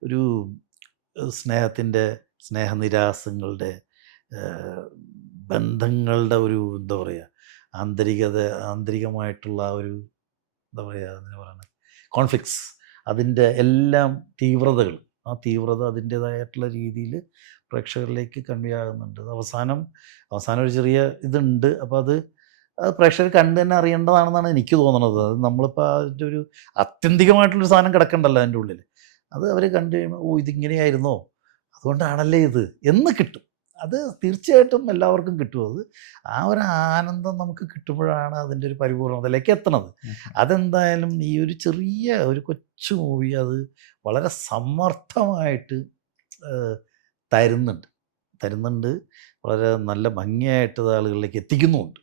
ഒരു സ്നേഹത്തിൻ്റെ സ്നേഹനിരാസങ്ങളുടെ ഏഹ്, ബന്ധങ്ങളുടെ ഒരു എന്താ പറയുക ആന്തരികമായിട്ടുള്ള ആ ഒരു എന്താ പറയുക അതിന് പറയുന്നത് കോൺഫ്ലിക്ട്സ്, അതിൻ്റെ എല്ലാം തീവ്രതകൾ, ആ തീവ്രത അതിൻ്റേതായിട്ടുള്ള രീതിയിൽ പ്രേക്ഷകരിലേക്ക് കൺവേ ആകുന്നുണ്ട്. അത് അവസാനം ഒരു ചെറിയ ഇതുണ്ട്. അപ്പോൾ അത് പ്രേക്ഷകർ കണ്ട് തന്നെ അറിയേണ്ടതാണെന്നാണ് എനിക്ക് തോന്നുന്നത്. അത് നമ്മളിപ്പോൾ അതിൻ്റെ ഒരു ആത്യന്തികമായിട്ടുള്ളൊരു സാധനം കിടക്കണ്ടല്ലോ അതിൻ്റെ ഉള്ളിൽ. അത് അവർ കണ്ടു കഴിയുമ്പോൾ ഓ ഇതിങ്ങനെയായിരുന്നോ, അതുകൊണ്ടാണല്ലേ ഇത് എന്ന് കിട്ടും. അത് തീർച്ചയായിട്ടും എല്ലാവർക്കും കിട്ടും. അത് ആ ഒരു ആനന്ദം നമുക്ക് കിട്ടുമ്പോഴാണ് അതിൻ്റെ ഒരു പരിപൂർണതയിലേക്ക് എത്തണത്. അതെന്തായാലും ഈ ഒരു ചെറിയ ഒരു കൊച്ചു മൂവി അത് വളരെ സമർത്ഥമായിട്ട് ഏഹ്, തരുന്നുണ്ട് തരുന്നുണ്ട് വളരെ നല്ല ഭംഗിയായിട്ട് അത് ആളുകളിലേക്ക് എത്തിക്കുന്നുമുണ്ട്.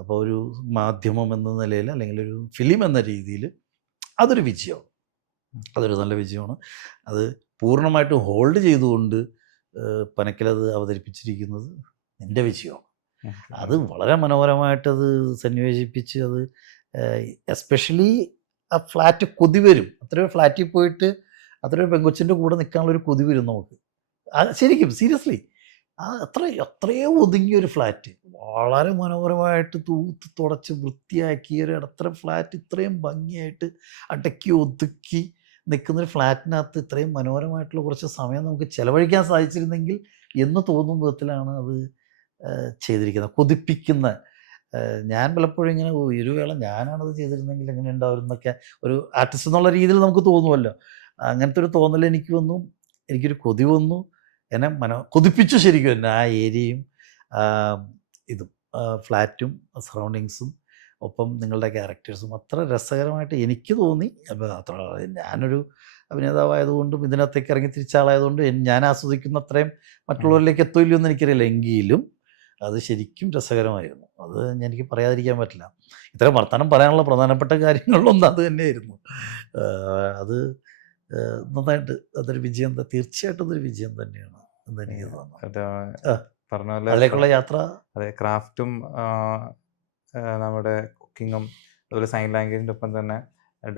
അപ്പോൾ ഒരു മാധ്യമം എന്ന നിലയിൽ അല്ലെങ്കിൽ ഒരു ഫിലിം എന്ന രീതിയിൽ അതൊരു വിജയമാണ്. അതൊരു നല്ല വിജയമാണ്. അത് പൂർണ്ണമായിട്ടും ഹോൾഡ് ചെയ്തുകൊണ്ട് പനക്കലത് അവതരിപ്പിച്ചിരിക്കുന്നത് എൻ്റെ വിജയമാണ്. അത് വളരെ മനോഹരമായിട്ടത് സന്നിവേശിപ്പിച്ച് അത് എസ്പെഷ്യലി ആ ഫ്ലാറ്റ് കൊതി വരും. അത്രയും ഫ്ലാറ്റിൽ പോയിട്ട് അത്രയും പെങ്കൊച്ചിൻ്റെ കൂടെ നിൽക്കാനുള്ളൊരു കൊതി വരും നമുക്ക്. ശരിക്കും സീരിയസ്ലി അത്രയോ ഒതുങ്ങിയൊരു ഫ്ലാറ്റ് വളരെ മനോഹരമായിട്ട് തൂത്ത് തുടച്ച് വൃത്തിയാക്കിയ ഒരു അത്രയും ഫ്ലാറ്റ് ഇത്രയും ഭംഗിയായിട്ട് അടക്കി ഒതുക്കി നിൽക്കുന്നൊരു ഫ്ലാറ്റിനകത്ത് ഇത്രയും മനോഹരമായിട്ടുള്ള കുറച്ച് സമയം നമുക്ക് ചിലവഴിക്കാൻ സാധിച്ചിരുന്നെങ്കിൽ എന്ന് തോന്നും വിധത്തിലാണ് അത് ചെയ്തിരിക്കുന്നത്. കൊതിപ്പിക്കുന്ന ഞാൻ പലപ്പോഴും ഇങ്ങനെ ഒരു വേള ഞാനാണത് ചെയ്തിരുന്നെങ്കിൽ എങ്ങനെ ഉണ്ടാവുമെന്നൊക്കെ ഒരു ആർട്ടിസ്റ്റ് എന്നുള്ള രീതിയിൽ നമുക്ക് തോന്നുമല്ലോ. അങ്ങനത്തെ ഒരു തോന്നൽ എനിക്ക് വന്നു. എനിക്കൊരു കൊതി വന്നു. എന്നെ കൊതിപ്പിച്ചു ശരിക്കും എന്നെ ആ ഏരിയയും ഇതും ഫ്ലാറ്റും സറൗണ്ടിങ്സും ഒപ്പം നിങ്ങളുടെ ക്യാരക്ടേഴ്സും അത്ര രസകരമായിട്ട് എനിക്ക് തോന്നി. അപ്പോൾ അത്ര ഞാനൊരു അഭിനേതാവായതുകൊണ്ടും ഇതിനകത്തേക്ക് ഇറങ്ങി തിരിച്ച ആളായതുകൊണ്ട് ഞാൻ ആസ്വദിക്കുന്ന അത്രയും മറ്റുള്ളവരിലേക്ക് എത്തില്ലയോ എന്ന് എനിക്കറിയില്ല. എങ്കിലും അത് ശരിക്കും രസകരമായിരുന്നു. അത് എനിക്ക് പറയാതിരിക്കാൻ പറ്റില്ല. ഇത്രയും വർത്തമാനം പറയാനുള്ള പ്രധാനപ്പെട്ട കാര്യങ്ങളിലൊന്നും അത് തന്നെയായിരുന്നു. അത് നന്നായിട്ട് അതൊരു വിജയം തീർച്ചയായിട്ടും അതൊരു വിജയം തന്നെയാണ് എന്ന് എനിക്ക് തോന്നുന്നു. പറഞ്ഞ പോലെ അതിലേക്കുള്ള യാത്ര അതെ ക്രാഫ്റ്റും നമ്മുടെ കുക്കിങ്ങും അതുപോലെ സൈൻ ലാംഗ്വേജിൻ്റെ ഒപ്പം തന്നെ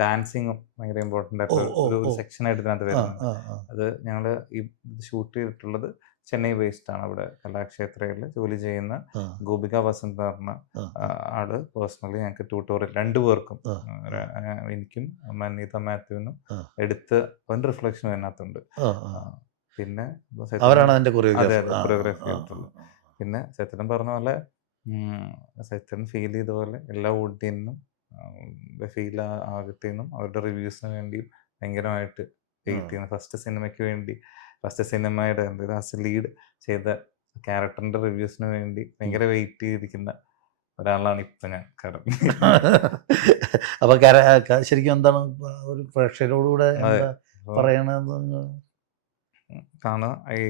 ഡാൻസിങ്ങും ഭയങ്കര ഇമ്പോർട്ടൻ്റ് ആയിട്ടുള്ള ഒരു സെക്ഷനായിട്ട് ഇതിനകത്ത് വരുന്നുണ്ട്. അത് ഞങ്ങൾ ഈ ഷൂട്ട് ചെയ്തിട്ടുള്ളത് ചെന്നൈ ബേസ്ഡ് ആണ്. അവിടെ കലാക്ഷേത്രയിൽ ജോലി ചെയ്യുന്ന ഗോപിക വസന്ത് എന്ന് പറഞ്ഞ ആള് പേഴ്സണലി ഞങ്ങൾക്ക് ട്യൂട്ടോറിയൽ രണ്ടുപേർക്കും എനിക്കും മന്നീത മാത്യുവിനും എടുത്ത് അവൻ്റെ റിഫ്ലക്ഷൻ അതിനകത്തുണ്ട്. പിന്നെ കൊറിയോഗ്രാഫി ആയിട്ടുള്ളത്. പിന്നെ സത്യൻ പറഞ്ഞ പോലെ സത്യൻ ഫീൽ ചെയ്ത പോലെ എല്ലാ ഓഡിയൻസിനും ഫീൽ ആകത്തേന്നും അവരുടെ റിവ്യൂസിന് വേണ്ടി ഭയങ്കരമായിട്ട് വെയിറ്റ് ചെയ്യുന്നു. ഫസ്റ്റ് സിനിമയുടെ ലീഡ് ചെയ്ത ക്യാരക്ടറിന്റെ റിവ്യൂസിന് വേണ്ടി ഭയങ്കര വെയിറ്റ് ചെയ്തിരിക്കുന്ന ഒരാളാണ് ഇപ്പൊ ഞാൻ. അപ്പൊ ശരിക്കും എന്താണ് ഒരു പ്രേക്ഷകരോടുകൂടെ പറയണെന്ന് കാരണം ഈ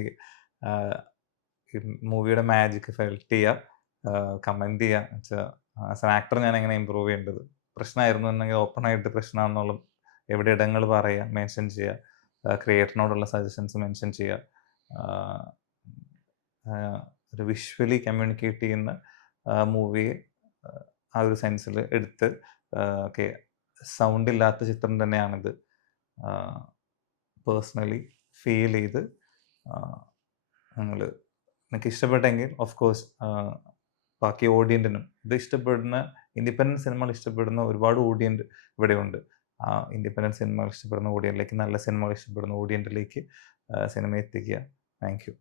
മൂവിയുടെ മാജിക് ഫെൽറ്റ് ചെയ്യുക, കമന്റ് ചെയ്യുക. ആസ് ആൻ ആക്ടർ ഞാൻ എങ്ങനെ ഇമ്പ്രൂവ് ചെയ്യേണ്ടത്, പ്രശ്നമായിരുന്നു എന്നെങ്കിൽ ഓപ്പൺ ആയിട്ട് പ്രശ്നമാണെന്നുള്ള എവിടെ ഇടങ്ങൾ പറയുക, മെൻഷൻ ചെയ്യുക, ക്രിയേറ്ററിനോടുള്ള സജഷൻസ് മെൻഷൻ ചെയ്യുക, ഒരു വിഷ്വലി കമ്മ്യൂണിക്കേറ്റ് ചെയ്യുന്ന മൂവിയെ ആ ഒരു സെൻസിൽ എടുത്ത് സൗണ്ട് ഇല്ലാത്ത ചിത്രം തന്നെയാണിത് പേഴ്സണലി ഫീൽ ചെയ്ത് നിങ്ങൾക്ക് ഇഷ്ടപ്പെട്ടെങ്കിൽ ഓഫ് കോഴ്സ് ബാക്കി ഓഡിയൻറ്റിനും ഇത് ഇഷ്ടപ്പെടുന്ന ഇൻഡിപെൻഡൻറ്റ് സിനിമകൾ ഇഷ്ടപ്പെടുന്ന ഒരുപാട് ഓഡിയൻറ്റ് ഇവിടെയുണ്ട്. ആ ഇൻഡിപെൻഡൻറ്റ് സിനിമകൾ ഇഷ്ടപ്പെടുന്ന ഓഡിയൻറ്റിലേക്ക്, നല്ല സിനിമകൾ ഇഷ്ടപ്പെടുന്ന ഓഡിയൻറ്റിലേക്ക് സിനിമ എത്തിക്കുക. Thank you.